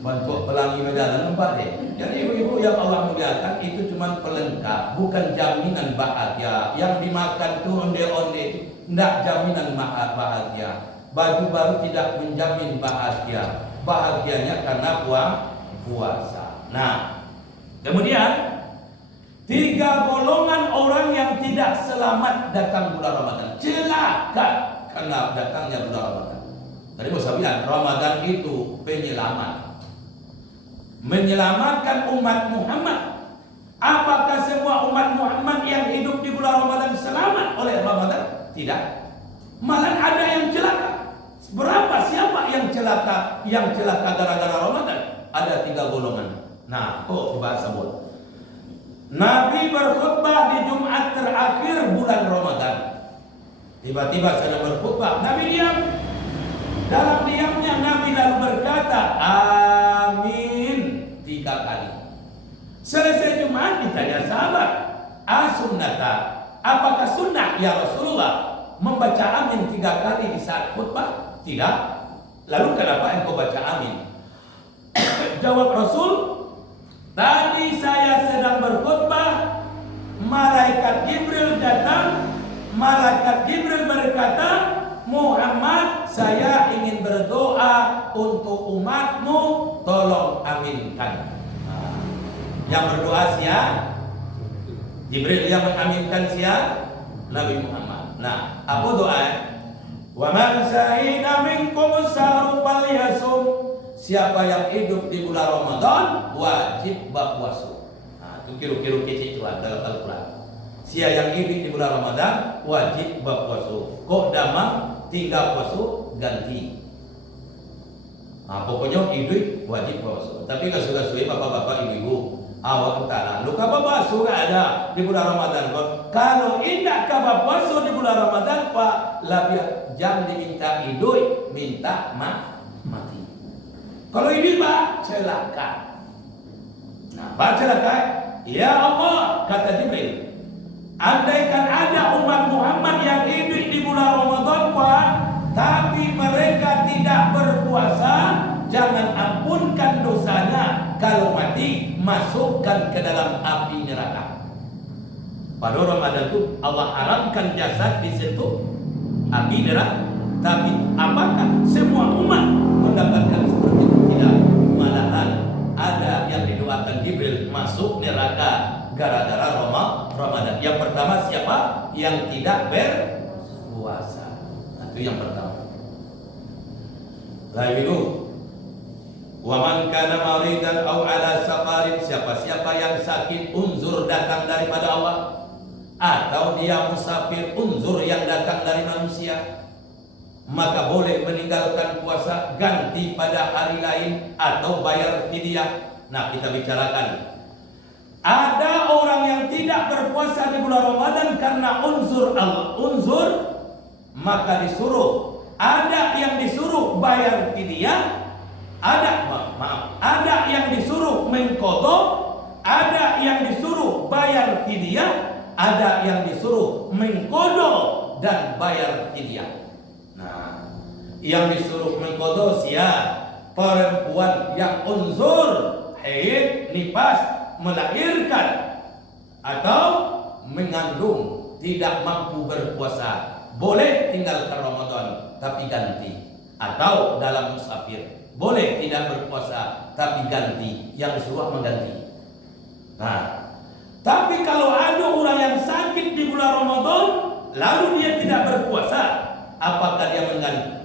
Bentuk pelangi medan nampak deh. Jadi ibu-ibu yang Allah muliakan itu cuma pelengkap, bukan jaminan bahagia. Yang dimakan tuh onde-onde itu tidak jaminan bahagia. Baju baru tidak menjamin bahagia. Bahagianya karena puasa. Nah, kemudian 3 golongan orang yang tidak selamat datang bulan Ramadan. Celaka karena datangnya bulan Ramadan. Tadi saya bilang Ramadan itu penyelamat. Menyelamatkan umat Muhammad. Apakah semua umat Muhammad yang hidup di bulan Ramadan selamat oleh Ramadan? Tidak. Malah ada yang celaka. Siapa yang celaka? Yang celaka gara-gara Ramadan? Ada 3 golongan. Nah, bahasa buat. Nabi berkhutbah di Jumat terakhir bulan Ramadan. Tiba-tiba sedang berkhutbah, Nabi diam. Dalam diamnya Nabi lalu berkata, Amin 3 kali. Selesai Jumat ditanya sahabat, Asunnata, apakah sunnah ya Rasulullah membaca amin 3 kali di saat khutbah? Tidak. Lalu kenapa engkau baca amin? Jawab Rasul, tadi saya sedang berkhutbah, malaikat Jibril datang. Malaikat Jibril berkata, Muhammad, saya ingin berdoa untuk umatmu, tolong aminkan. Yang berdoa siapa? Jibril. Yang mengaminkan siapa? Nabi Muhammad. Nah, apa doa? Wa man syahida minkum sahru falyasum. Siapa yang hidup di bulan Ramadan wajib berpuasa. Nah, itu kira-kira kecil dalam Al-Quran. Siapa yang hidup di bulan Ramadan wajib berpuasa. Kok damang tinggal puasa ganti. Nah, pokoknya hidup wajib puasa. Tapi kalau sudah bapak-bapak ibu-ibu, awak utara, lu kabar puasa gak ada di bulan Ramadan. Kalau indah kabar puasa di bulan Ramadan, Pak, lebih jam diminta hidup, minta mati. Kalau ini Pak, celaka. Nah, Pak celaka, ya Allah, kata Jibril, andaikan ada umat Muhammad yang hidup di bulan Ramadan, Pak, tapi mereka tidak berpuasa, jangan ampunkan dosanya. Kalau mati, masukkan ke dalam api neraka. Pada Ramadan itu Allah haramkan jasad disentuh api neraka. Tapi apakah semua umat mendapatkan seperti itu? Tidak. Malahan ada yang didoakan Jibril masuk neraka gara-gara Ramadan. Yang pertama siapa? Yang tidak berpuasa. Nah, itu yang pertama. Lagi dulu. Wa man kana maridan aw ala safarin, siapa yang sakit unzur datang daripada Allah, atau dia musafir unzur yang datang dari manusia, maka boleh meninggalkan puasa, ganti pada hari lain atau bayar fidyah. Nah, kita bicarakan. Ada orang yang tidak berpuasa di bulan Ramadan karena unzur, maka disuruh. Ada yang disuruh bayar fidyah, ada yang disuruh mengqadha, ada yang disuruh bayar fidyah, ada yang disuruh mengqadha dan bayar fidyah. Nah, yang disuruh mengqadha siapa? Perempuan yang unzur, haid, nifas, melahirkan atau mengandung, tidak mampu berpuasa, boleh tinggalkan Ramadan tapi ganti. Atau dalam musafir, boleh tidak berpuasa tapi ganti, yang disuruh mengganti. Nah, tapi kalau ada orang yang sakit di bulan Ramadan lalu dia tidak berpuasa, apakah dia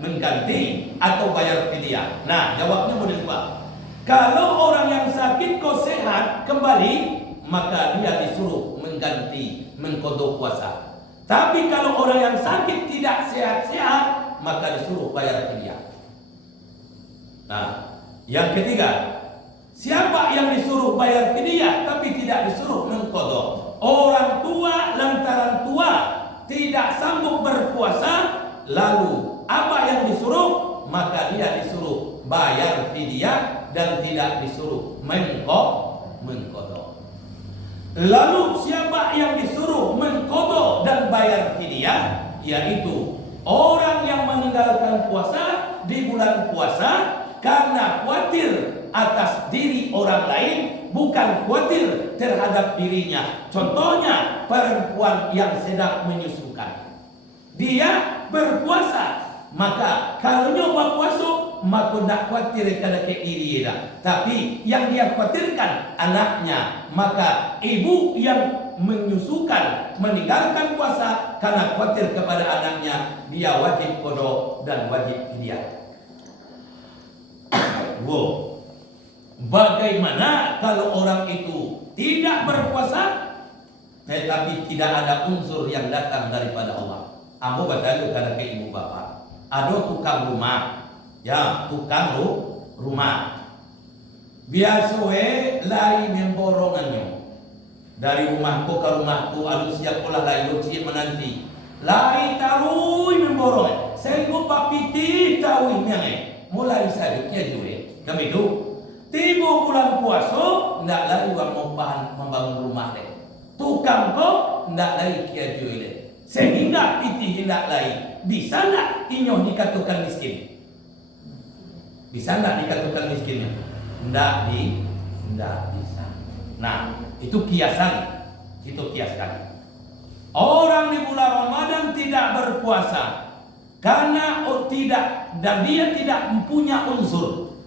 mengganti atau bayar fidyah? Nah, jawabnya boleh dua. Kalau orang yang sakit kok sehat kembali, maka dia disuruh mengganti, mengqadha puasa. Tapi kalau orang yang sakit tidak sehat-sehat, maka disuruh bayar fidyah. Nah, yang ketiga, siapa yang disuruh bayar fidyah tapi tidak disuruh mengqadha? Orang tua lantaran tua tidak sanggup berpuasa, lalu apa yang disuruh? Maka dia disuruh bayar fidyah dan tidak disuruh mengqadha. Lalu siapa yang disuruh mengqadha dan bayar fidyah? Yaitu orang yang meninggalkan puasa di bulan puasa karena khawatir atas diri orang lain, bukan khawatir terhadap dirinya. Contohnya perempuan yang sedang menyusukan, dia berpuasa, maka kalau nyoba puasa, maka tidak khawatir kepada diri dia, tapi yang dia khawatirkan anaknya. Maka ibu yang menyusukan meninggalkan puasa karena khawatir kepada anaknya, dia wajib qadha dan wajib fidyah. Wow. Bagaimana kalau orang itu tidak berpuasa tetapi tidak ada unsur yang datang daripada Allah? Ambo batalu kada ke ibu bapak. Ado tukang rumah. Ya, tukang rumah. Biasa lai memborongannya. Dari rumahku ke rumahku, adu siap olah lai luci menanti. Lai tarui memborong. Senggup papiti tahu yang mulai saja kia jure. Kami itu tiba bulan puasa, ndak lagi orang mau membangun rumah deh. Tukang kok ndak lagi kia jure. Sehingga piti ndak lagi. Bisa ndak inyo dikatakan miskin? Bisa ndak dikatakan miskinnya? Ndak bisa. Nah, itu kiasan. Itu kiaskan. Orang di bulan Ramadan tidak berpuasa karena dan dia tidak mempunyai unsur.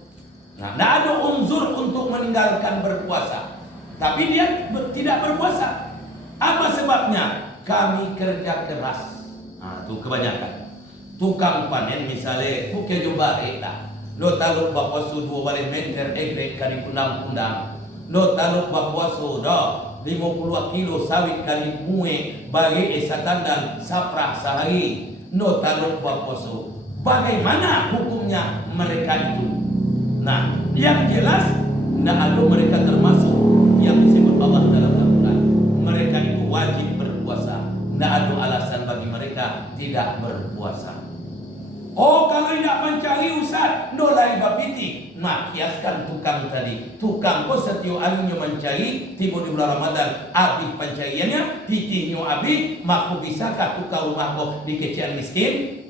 Nah, tidak ada unsur untuk meninggalkan berpuasa. Tapi dia tidak berpuasa. Apa sebabnya? Kami kerja keras. Nah, itu kebanyakan. Tukang panen misalnya, bukan coba reda. Lo taluk bapuasu 2 balik meter egrek kali undang-undang. Lo taluk bapuasu dah 50 kilo sawit kali mue bagi esatandan saprah sehari. No taluk bapuasu. Bagaimana hukumnya mereka itu? Nah, yang jelas tidak ada mereka termasuk yang disebut Allah dalam Al-Quran. Mereka itu wajib berpuasa. Tidak ada alasan bagi mereka tidak berpuasa. Oh, kalau tidak mencari Ustaz, no lai bapiti. Nah, kiaskan tukang tadi. Tukang kok setiap harinya mencari, tiba di bulan Ramadan, habis pencariannya, titinya habis, maka bisakah tukang rumah kok dikecian miskin?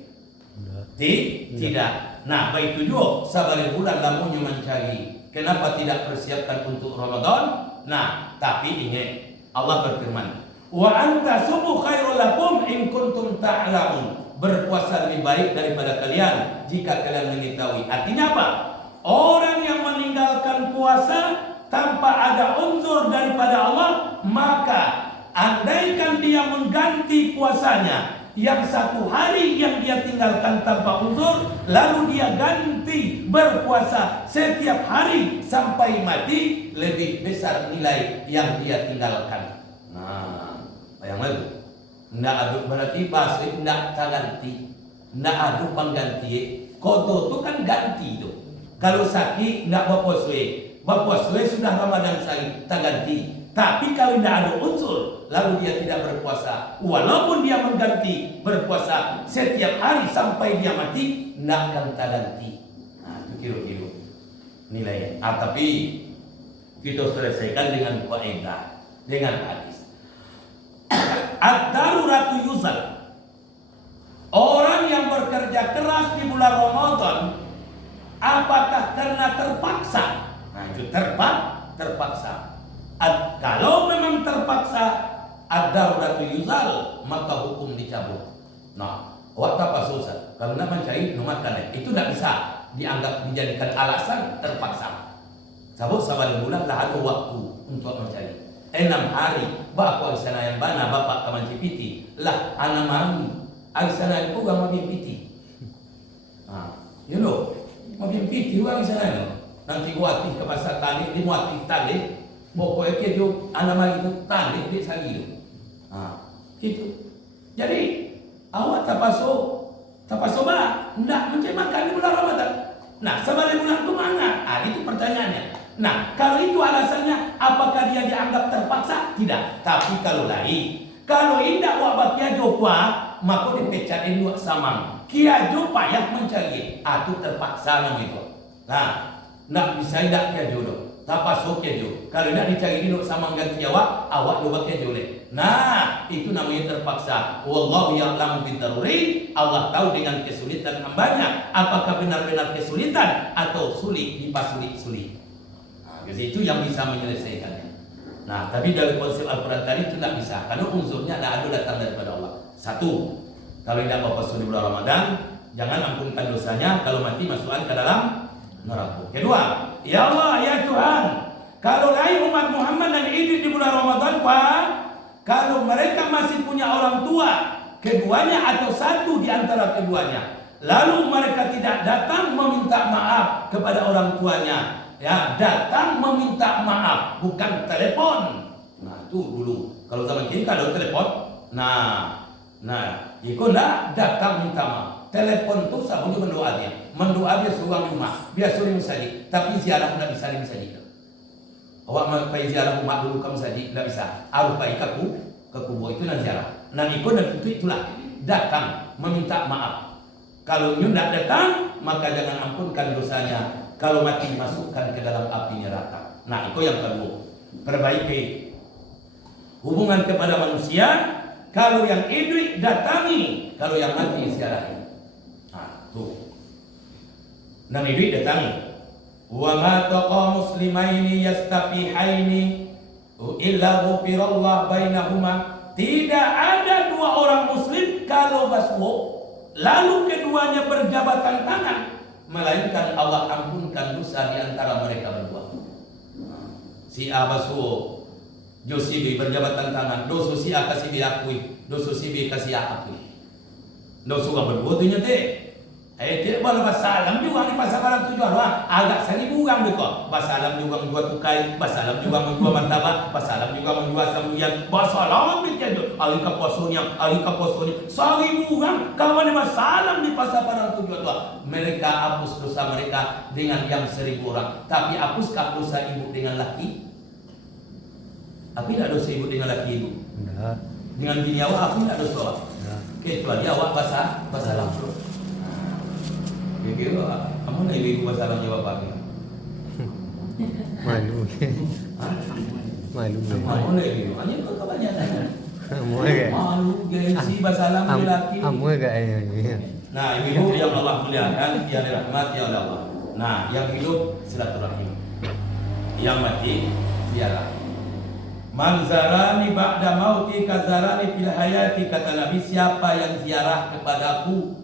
Tidak. Nah, baik itu juga, sabar bulan lamunya mencari. Kenapa tidak persiapkan untuk Ramadan? Nah, tapi ingat, Allah berfirman, wa anta subuh khairul lakum in kuntum ta'lamun. Berpuasa lebih baik daripada kalian jika kalian mengetahui. Artinya apa? Orang yang meninggalkan puasa tanpa ada unsur daripada Allah, maka andaikan dia mengganti puasanya yang 1 hari yang dia tinggalkan tanpa unsur, lalu dia ganti berpuasa setiap hari sampai mati, lebih besar nilai yang dia tinggalkan. Nah, bayangkan itu. Ndak ada berarti bahasa ndak ganti. Ndak ada pengganti. Kodo itu kan ganti itu. Kalau sakit ndak berpuasa. Berpuasa sudah Ramadan sekali tak ganti. Tapi kalau ndak ada unsur lalu dia tidak berpuasa, walaupun dia mengganti berpuasa setiap hari sampai dia mati, ndak akan tak ganti. Nah, itu kira-kira nilainya. Tapi kita selesaikan dengan kaidah, dengan hadis. Ad-daruratu yuzal. Orang yang bekerja keras di bulan Ramadan, apakah karena terpaksa? Nah, itu terpaksa. Kalau memang terpaksa, ad-daruratu yuzal, maka hukum dicabut. Nah, waktu apa susah? Kalau nak mencari makan, itu tidak bisa dianggap dijadikan alasan terpaksa. Sabut sabar bulan lah ada waktu untuk mencari. 6 hari bapak arisana yang bana bapak kaman cipiti lah anak mari arisana itu gak mabimpiti. You know, mabimpiti gua arisana no. Nanti gua ati ke pasar tali, di muati tali, pokoknya kejo anak mari itu tali di sagi itu. Itu. Jadi awak tapaso ba ndak mencari makan di bulan Ramadan. Nah, sabar bulan ke mana? Itu pertanyaannya. Nah, kalau itu alasannya, apakah dia dianggap terpaksa? Tidak. Tapi kalau indak wabak kia jopwa, maka dipecatin dua samang. Kia jopa yang mencari, itu terpaksa nama itu. Nah, nak bisa tidak kia jodoh. Tapasok kia jodoh. Kalau tidak dicari dulu samang ganti awak lupa kia jodoh. Nah, itu namanya terpaksa. Wallahu ya'lamu bidaruri. Allah tahu dengan kesulitan hambanya. Apakah benar-benar kesulitan atau sulit dipasulit-sulit. Jadi itu yang bisa menyelesaikannya. Nah, tapi dari konsep Al-Quran tadi itu tidak bisa, karena unsurnya tidak ada datang daripada Allah. 1, kalau tidak berpuasa di bulan Ramadan, jangan ampunkan dosanya. Kalau mati masukkan ke dalam neraka. 2, ya Allah, ya Tuhan, kalau lain umat Muhammad yang hidup di bulan Ramadan, Pak, kalau mereka masih punya orang tua, keduanya atau satu di antara keduanya, lalu mereka tidak datang meminta maaf kepada orang tuanya. Ya, datang meminta maaf, bukan telepon. Nah, itu dulu. Kalau zaman kini kalau telepon, nah, Nah, ikut nak datang minta maaf. Telepon tu sabunnya mendoa dia suruh rumah, dia suruh masjid. Tapi ziarah tidak bisa di masjid. Awak pergi ziarah rumah dulu ke masjid tidak bisa. Harus pergi ke kubur itu nak ziarah. Nah ikut dan itulah datang meminta maaf. Kalau you tidak datang, maka jangan ampunkan dosanya. Kalau mati dimasukkan ke dalam api neraka. Nah itu yang kedua. Perbaiki hubungan kepada manusia. Kalau yang hidup datangi, kalau yang mati ziarahi. Tuh. Nang hidup datangi. Wa ma taqa muslimaini yastafihaini illa ghufirallahu bainahuma. Tidak ada dua orang muslim kalau basuh lalu keduanya berjabatan tangan, melainkan Allah ampunkan dosa di antara mereka berdua. Si A basuh Josi B berjabatan tangan, dosa si A kasih diakui, dosa si B kasih A akui. Dosa berdua tu nyate. Dia boleh basalam juga ni pasal barang tujuan wah agak 1000 orang dekat. Basalam juga menjual tukai, basalam juga menjual martabak, basalam juga menjual sambuyan. Basalam begitu. Ayu ka posonya, 1000 orang kawan basalam di pasal barang tujuan tu. Mereka hapus dosa mereka dengan yang 1000 orang. Tapi hapuskah dosa ibu dengan laki? Apa tidak dosa ibu dengan laki ibu? Tidak. Dengan bini awak apa tidak dosa? Kecuali awak basalam terus. Kira kamu nak ibu bahasa Arab jawab apa? Malu. Malu. Kamu nak ibu? Hanya kau kebanyakan. Malu gengsi bahasa Arab lelaki. Kamu agak ini. Nah, ibu yang Allah muliakan, yang dirahmati oleh Allah. Nah, yang hidup silaturahim, yang mati ziarah. Man zarani ba'da mauti kazarani fil hayati, kata Nabi, siapa yang ziarah kepadaku,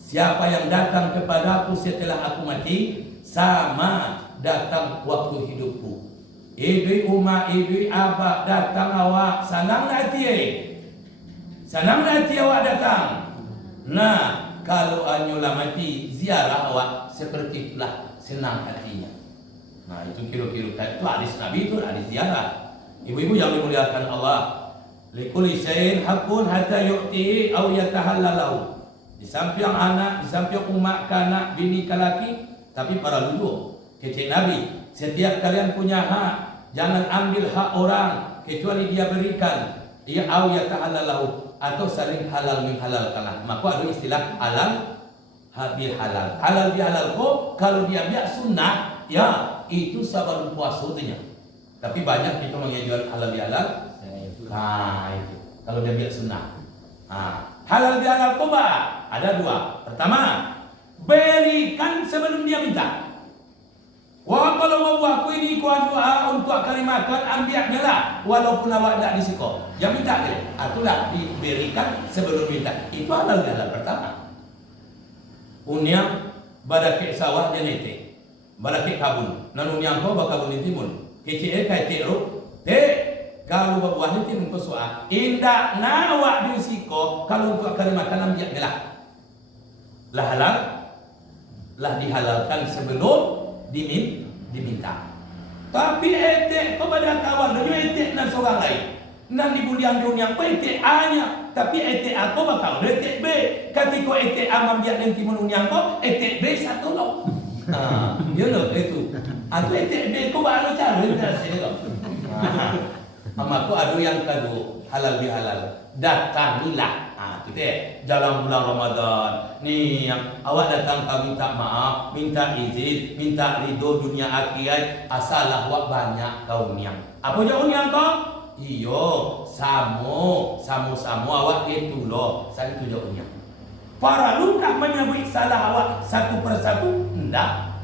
siapa yang datang kepadaku setelah aku mati, sama datang waktu hidupku. Idui umma, idui abah datang awak, senang hati senang hati awak datang. Nah, kalau anyula mati, ziarah awak seperti itulah senang hatinya. Nah, itu kira-kira itu hadis Nabi, itu hadis ziarah. Ibu-ibu yang dimuliakan Allah, likulli syai'in haqqun hatta yu'tihi aw yatahallalahu. Di samping anak, di samping umat kanak, bini kalaki, tapi para dulu kecil Nabi, setiap kalian punya hak, jangan ambil hak orang kecuali dia berikan. Ia au yata'alalahu, atau saling halal menghalalkanlah. Maka ada istilah halal bil halal. Halal bi halal kok kalau dia biak sunnah, ya itu sabar puasanya. Tapi banyak kita menjual halal bi halal. Nah, itu kalau dia biak sunnah. Halal bi halal koba ada dua. Pertama, berikan sebelum dia minta. Wah, kalau mau aku ini kuat doa untuk kali makan, ambil lah, walaupun awak tidak disiko. Yang minta dia, itulah diberikan sebelum minta. Itu halal bi halal pertama. Unyang badakek sawah dia nete, badakek kabun. Nanu unyang kau bakabun intimun. Kecil kai teruk, kalau berbuah nanti untuk soal indah nawak disiko kalau untuk kali makan ambil lah. Lah halal, lah dihalalkan sebelum diminta. Tapi etek kepada kawan, dan etek nan seorang lain. Nan dibulian dunia, kau etek A-nya, tapi etek A kau bakal etek B. Ketika etek A ambil nanti menunyang kau, etek B satu loh. You know itu. Atau etek B kau baru cari dari sini loh. Maka ada yang kedua, halal bi halal. Datangilah. Itu dalam bulan Ramadan. Nih yang awak datang kau minta maaf, minta izin, minta ridho dunia akhirat, asalah awak banyak kau niang. Apa jauh niang kau? Iyo, samu awak itu loh. Saya itu jauh niang. Para ludah menyebut salah awak satu persatu, enggak.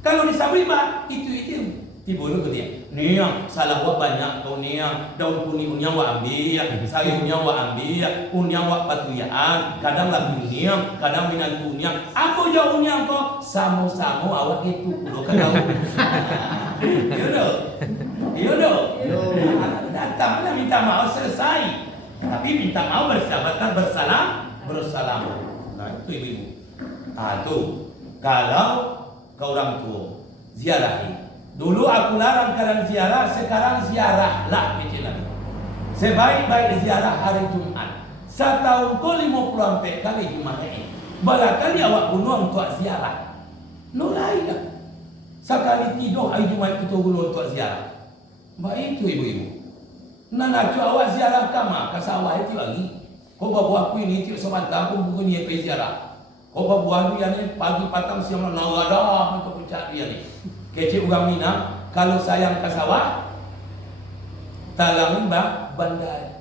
Kalau disabui bah, itu. Tiba-tiba ke dia. Niang, salah awak banyak kau niang. Daun kuning unyang awak ambil, sayur unyang awak ambil, unyang awak patuyaan. Kadang lagi niang, kadang dengan unyang. Aku jauh unyang kau, samu awak itu pulau kau. Iya dong. Datanglah minta maaf selesai. Tapi minta maaf bersahabatan bersalam. Nah itu ibu. Tuh kalau kau orang tua ziarahi. Dulu aku larang kalian ziarah, sekarang ziarahlah kecilan. Sebaik-baik ziarah hari Jumat. Setahun ko 50 kali Jumaat. Balakali awak bunuh untuk ziarah. Nolai dah. Sekali tidur hari Jumaat kita bunuh untuk ziarah. Baik itu ibu-ibu. Nak awak ziarah kama kasawah itu lagi. Kau bawa aku ini tiap sebentar aku bukan dia pergi ziarah. Kau bawa dia ni pagi petang siang nagadah untuk pencak dia ni. Kecik orang Minang kalau sayang kasawah talang bandai.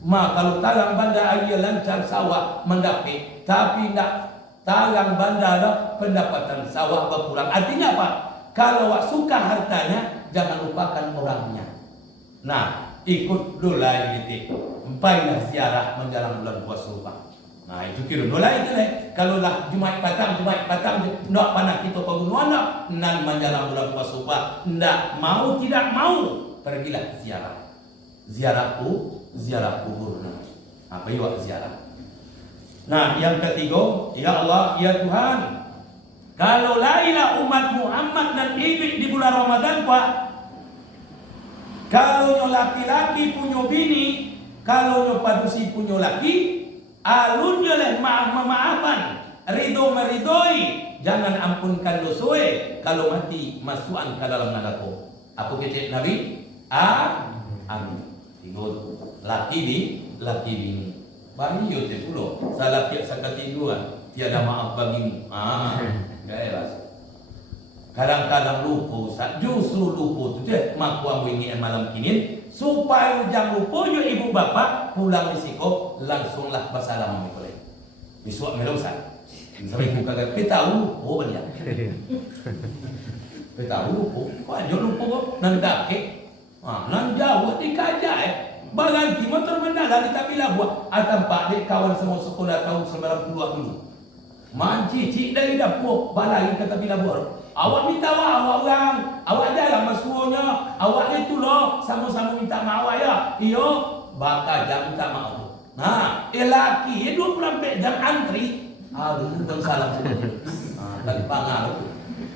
Kalau talang bandai ia lancar sawah mendapik, tapi nak talang bandai dah pendapatan sawah berkurang. Artinya apa? Kalau awak suka hartanya, jangan lupakan orangnya. Nah, ikut dulai gitu. Empailah ziarah menjelang bulan puasa. Nah, itu kira dulai itu leh. Kalau lah Jumaat petang nak panah kita pengunuan nak nan menjelang bulan puasa. Ndak mau tidak mau pergilah ziarah. Ziarah kubur. Apa yang ziarah? Nah, yang ketiga, ya Allah, ya Tuhan, kalau lailah umat Muhammad dan ibik di bulan Ramadan, Pak, kalau laki-laki punya bini, kalau padusi punya laki, alun oleh maafan, ridho meridoi, jangan ampunkan dosoe, kalau mati masukan ke dalam neraka. Apa kecil Nabi? Amin. Laki bini. Bani yo te pulo. Salah pihak sakatinduan. Tiada maaf bagimu. Gairas. Kadang-kadang lupa Ustaz. Justru lupa tu je. Maku ini malam kini supaya jangan lupa yo ibu bapa pulang risiko langsunglah bersalam boleh. Besok melo Ustaz. Sampai buka kata tahu lupa banyak. Tahu lupa. Kau aja lupa kok nan dake. Nan jauh dikajai. Baganti motor mendalam di tapilah buat atampak dek kawan semua sekolah tahun 90 dulu. Manci cik dari dapur balai kata bila buat. Awak minta maaf orang, awak jalan masuanya, awak itu loh sama-sama minta maaf ya. Iyo bakal jam minta maaf. Nah, laki 24 jam antri. Tentang salam sebetulnya. Tadi pangal.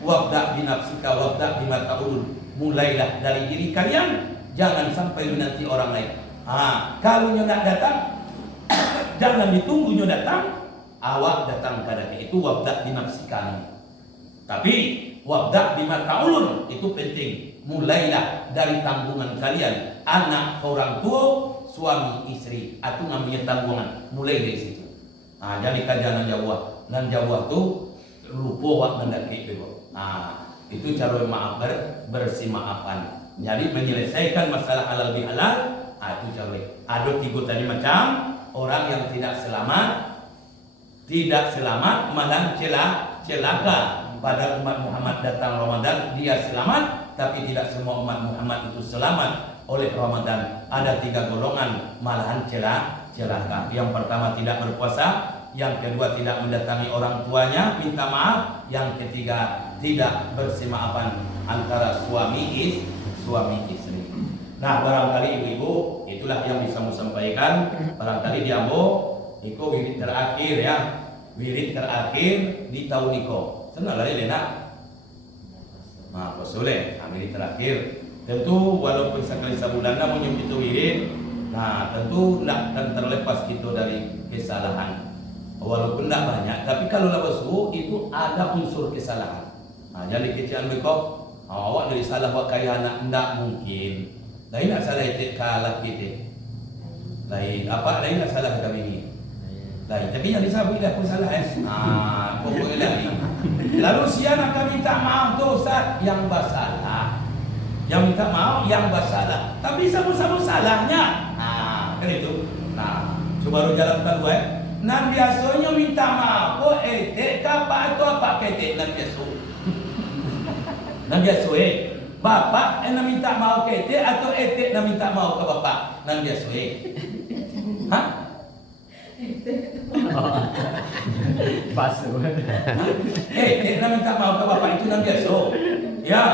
Wabda binafsika wabda bima ta'ul. Mulailah dari diri kalian, jangan sampai menanti orang lain. Kalau nyo nak datang, jangan ditunggu nyo datang, awak datang pada itu wabda binafsika. Tapi wabda bima ta'ulun itu penting. Mulailah dari tanggungan kalian, anak, orang tua, suami, istri, atau namanya tanggungan. Mulai dari situ. Jadi kajian nan Jawa tu lupa wak mendaki dulu. Itu cara maaf bersih maafan. Jadi menyelesaikan masalah halal bihalal. Itu cara. Ada 3 tadi macam orang yang tidak selamat malah celaka. Pada umat Muhammad datang Ramadan dia selamat, tapi tidak semua umat Muhammad itu selamat oleh Ramadan. Ada 3 golongan malahan celaka. Yang pertama tidak berpuasa, yang kedua tidak mendatangi orang tuanya minta maaf, yang ketiga tidak bersimaafan antara suami istri. Nah, barangkali ibu-ibu itulah yang bisa saya sampaikan. Barangkali diambo itu wirid terakhir ya. Wirid terakhir di tahun niko. Senang lah Lena. Boleh. Wirid terakhir. Tentu walaupun sekali sebulan namun yang itu wirid. Nah, tentu tidak akan terlepas kita dari kesalahan. Walaupun tidak banyak, tapi kalau lawasu itu ada unsur kesalahan. Jadi kecian bekok. Awak dari salah buat kaya anak tidak mungkin. Lain tak salah itu kalah kita. Lain tak salah kami ini. Lain tapi yang disabui dah pun salah pokoknya lagi. Lalu siapa kami minta maaf tu Ustaz yang bersalah. Yang minta maaf yang bersalah. Tapi sama-sama salahnya. Kan itu. Coba jalankan dua. Nan biasanya minta maaf apa atau apa ketek nan biasa. Nan biasa bapak nak minta maaf ke etek atau etek nak minta maaf ke bapak? Nan biasa Basuh. Etek nak minta maaf ke bapak itu nan biasa. Ya,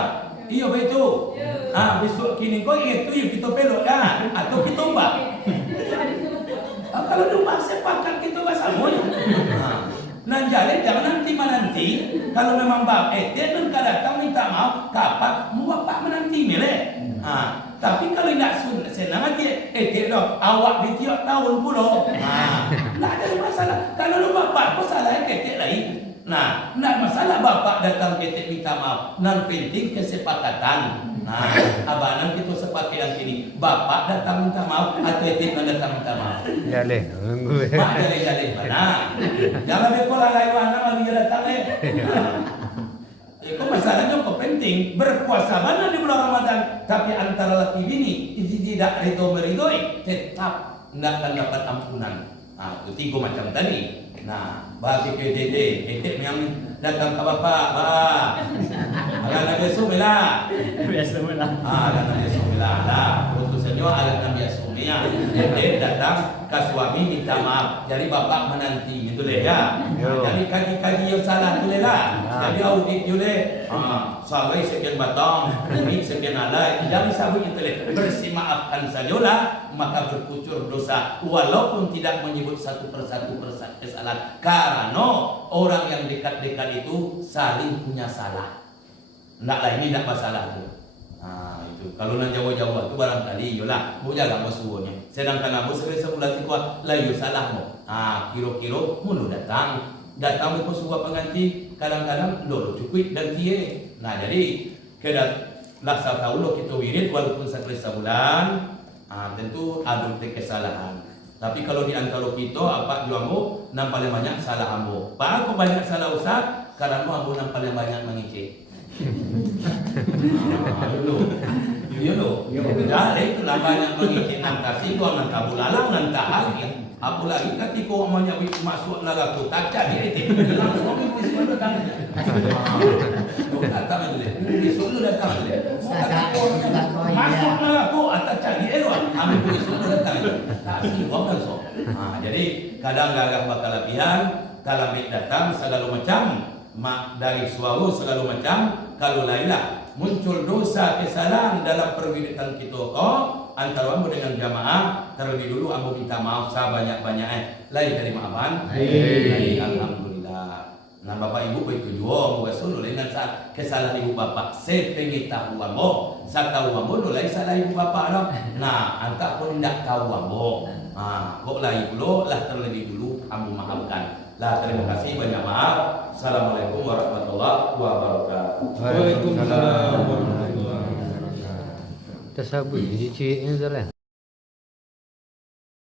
iya betul. Besok kini kau itu yang kita pelok atau kita ubah. Kalau rumah sepakat kita bahasa semuanya. Jadi jangan nanti kalau memang bapak dan datang minta maaf kapak mau bapak menanti milih. Tapi kalau tidak senang aja, awak ditiap tahun pula. Nah, ada masalah. Kalau lu bapak, kau salah ketik lain. Nah, tidak masalah bapak datang ketik minta maaf. Yang penting kesepakatan. Nah, abangan kita sepakai yang ini. Bapak datang minta maaf, atau ketik datang minta maaf. Jaleh, nunggu. Mak jaleh-jaleh mana? Jangan berkolah lain mana lagi dia datang Itu masalahnya kok penting. Berpuasa mana di bulan Ramadan, tapi antara laki bini tidak meridoi, tetap tidak akan dapat ampunan. Nah, itu 3 macam tadi. Nah, bagi ketik yang datang ke bapak, alat Nabi Sumila. Biasa mula. Alat Nabi Sumila. Nah, putusannya alat Nabi Sumila. Ketik datang ke suami minta maaf. Jadi bapak menanti gitu deh ya. Jadi kaki-kaki yang salah boleh lah. Jadi audit boleh. Sabai sekian batang, demi sekian alai. Tidak bisa begitu deh. Bersih maafkan sajalah, maka berkucur dosa. Walaupun tidak menyebut satu persatu kesalahan. Karena orang yang dekat-dekat itu saling punya salah. Tidaklah ini tidak masalah tu. Itu kalau nak jauh-jauh tu barangkali yolah, mu jaga musuhnya. Sedangkan abu sebulan kuat layu salah mu. Kira-kira mulu datang itu sebuah penganti kadang-kadang lolo cukup dan tie. Nah, jadi kedat laksa tahu kita wirid walaupun sekali sebulan, tentu ada kesalahan. Tapi kalau di antara kita apa juamu nam paling banyak salah ambo. Pak aku banyak salah usah karena ambo nam paling banyak mengicik. Jadi itu nam banyak mengicik nam kasih kau nam kabulalang nam tahagi. Apalagi ketika omanya masuk neraka taca dia itu langsung itu datang. Datang aja deh. Disuruh datang aja deh. Masuk neraka taca dia itu ambil disuruh datang. Kasih uang langsung. Jadi kadang gagah bakal latihan, kalau datang segala macam, dari suara segala macam, kalau lainlah muncul dosa kesalahan dalam perwiritan kita antara ambo dengan jamaah, terlebih dulu ambo minta maaf sebanyak-banyaknya. Lain dari maafan. Alhamdulillah. Nah, bapak ibu begitu juga, bukan solo dengan kesalahan ibu bapak. Sepengi tahu ambo, saya tahu ambo, lain salah ibu bapak no. Nah, anta pun tidak tahu ambo. Kok lain dulu, lah terlebih dulu ambo maafkan. Lah terima kasih banyak maaf. Assalamualaikum warahmatullahi wabarakatuh. Waalaikumsalam warahmatullahi wabarakatuh. Tersabut di cici ini salah.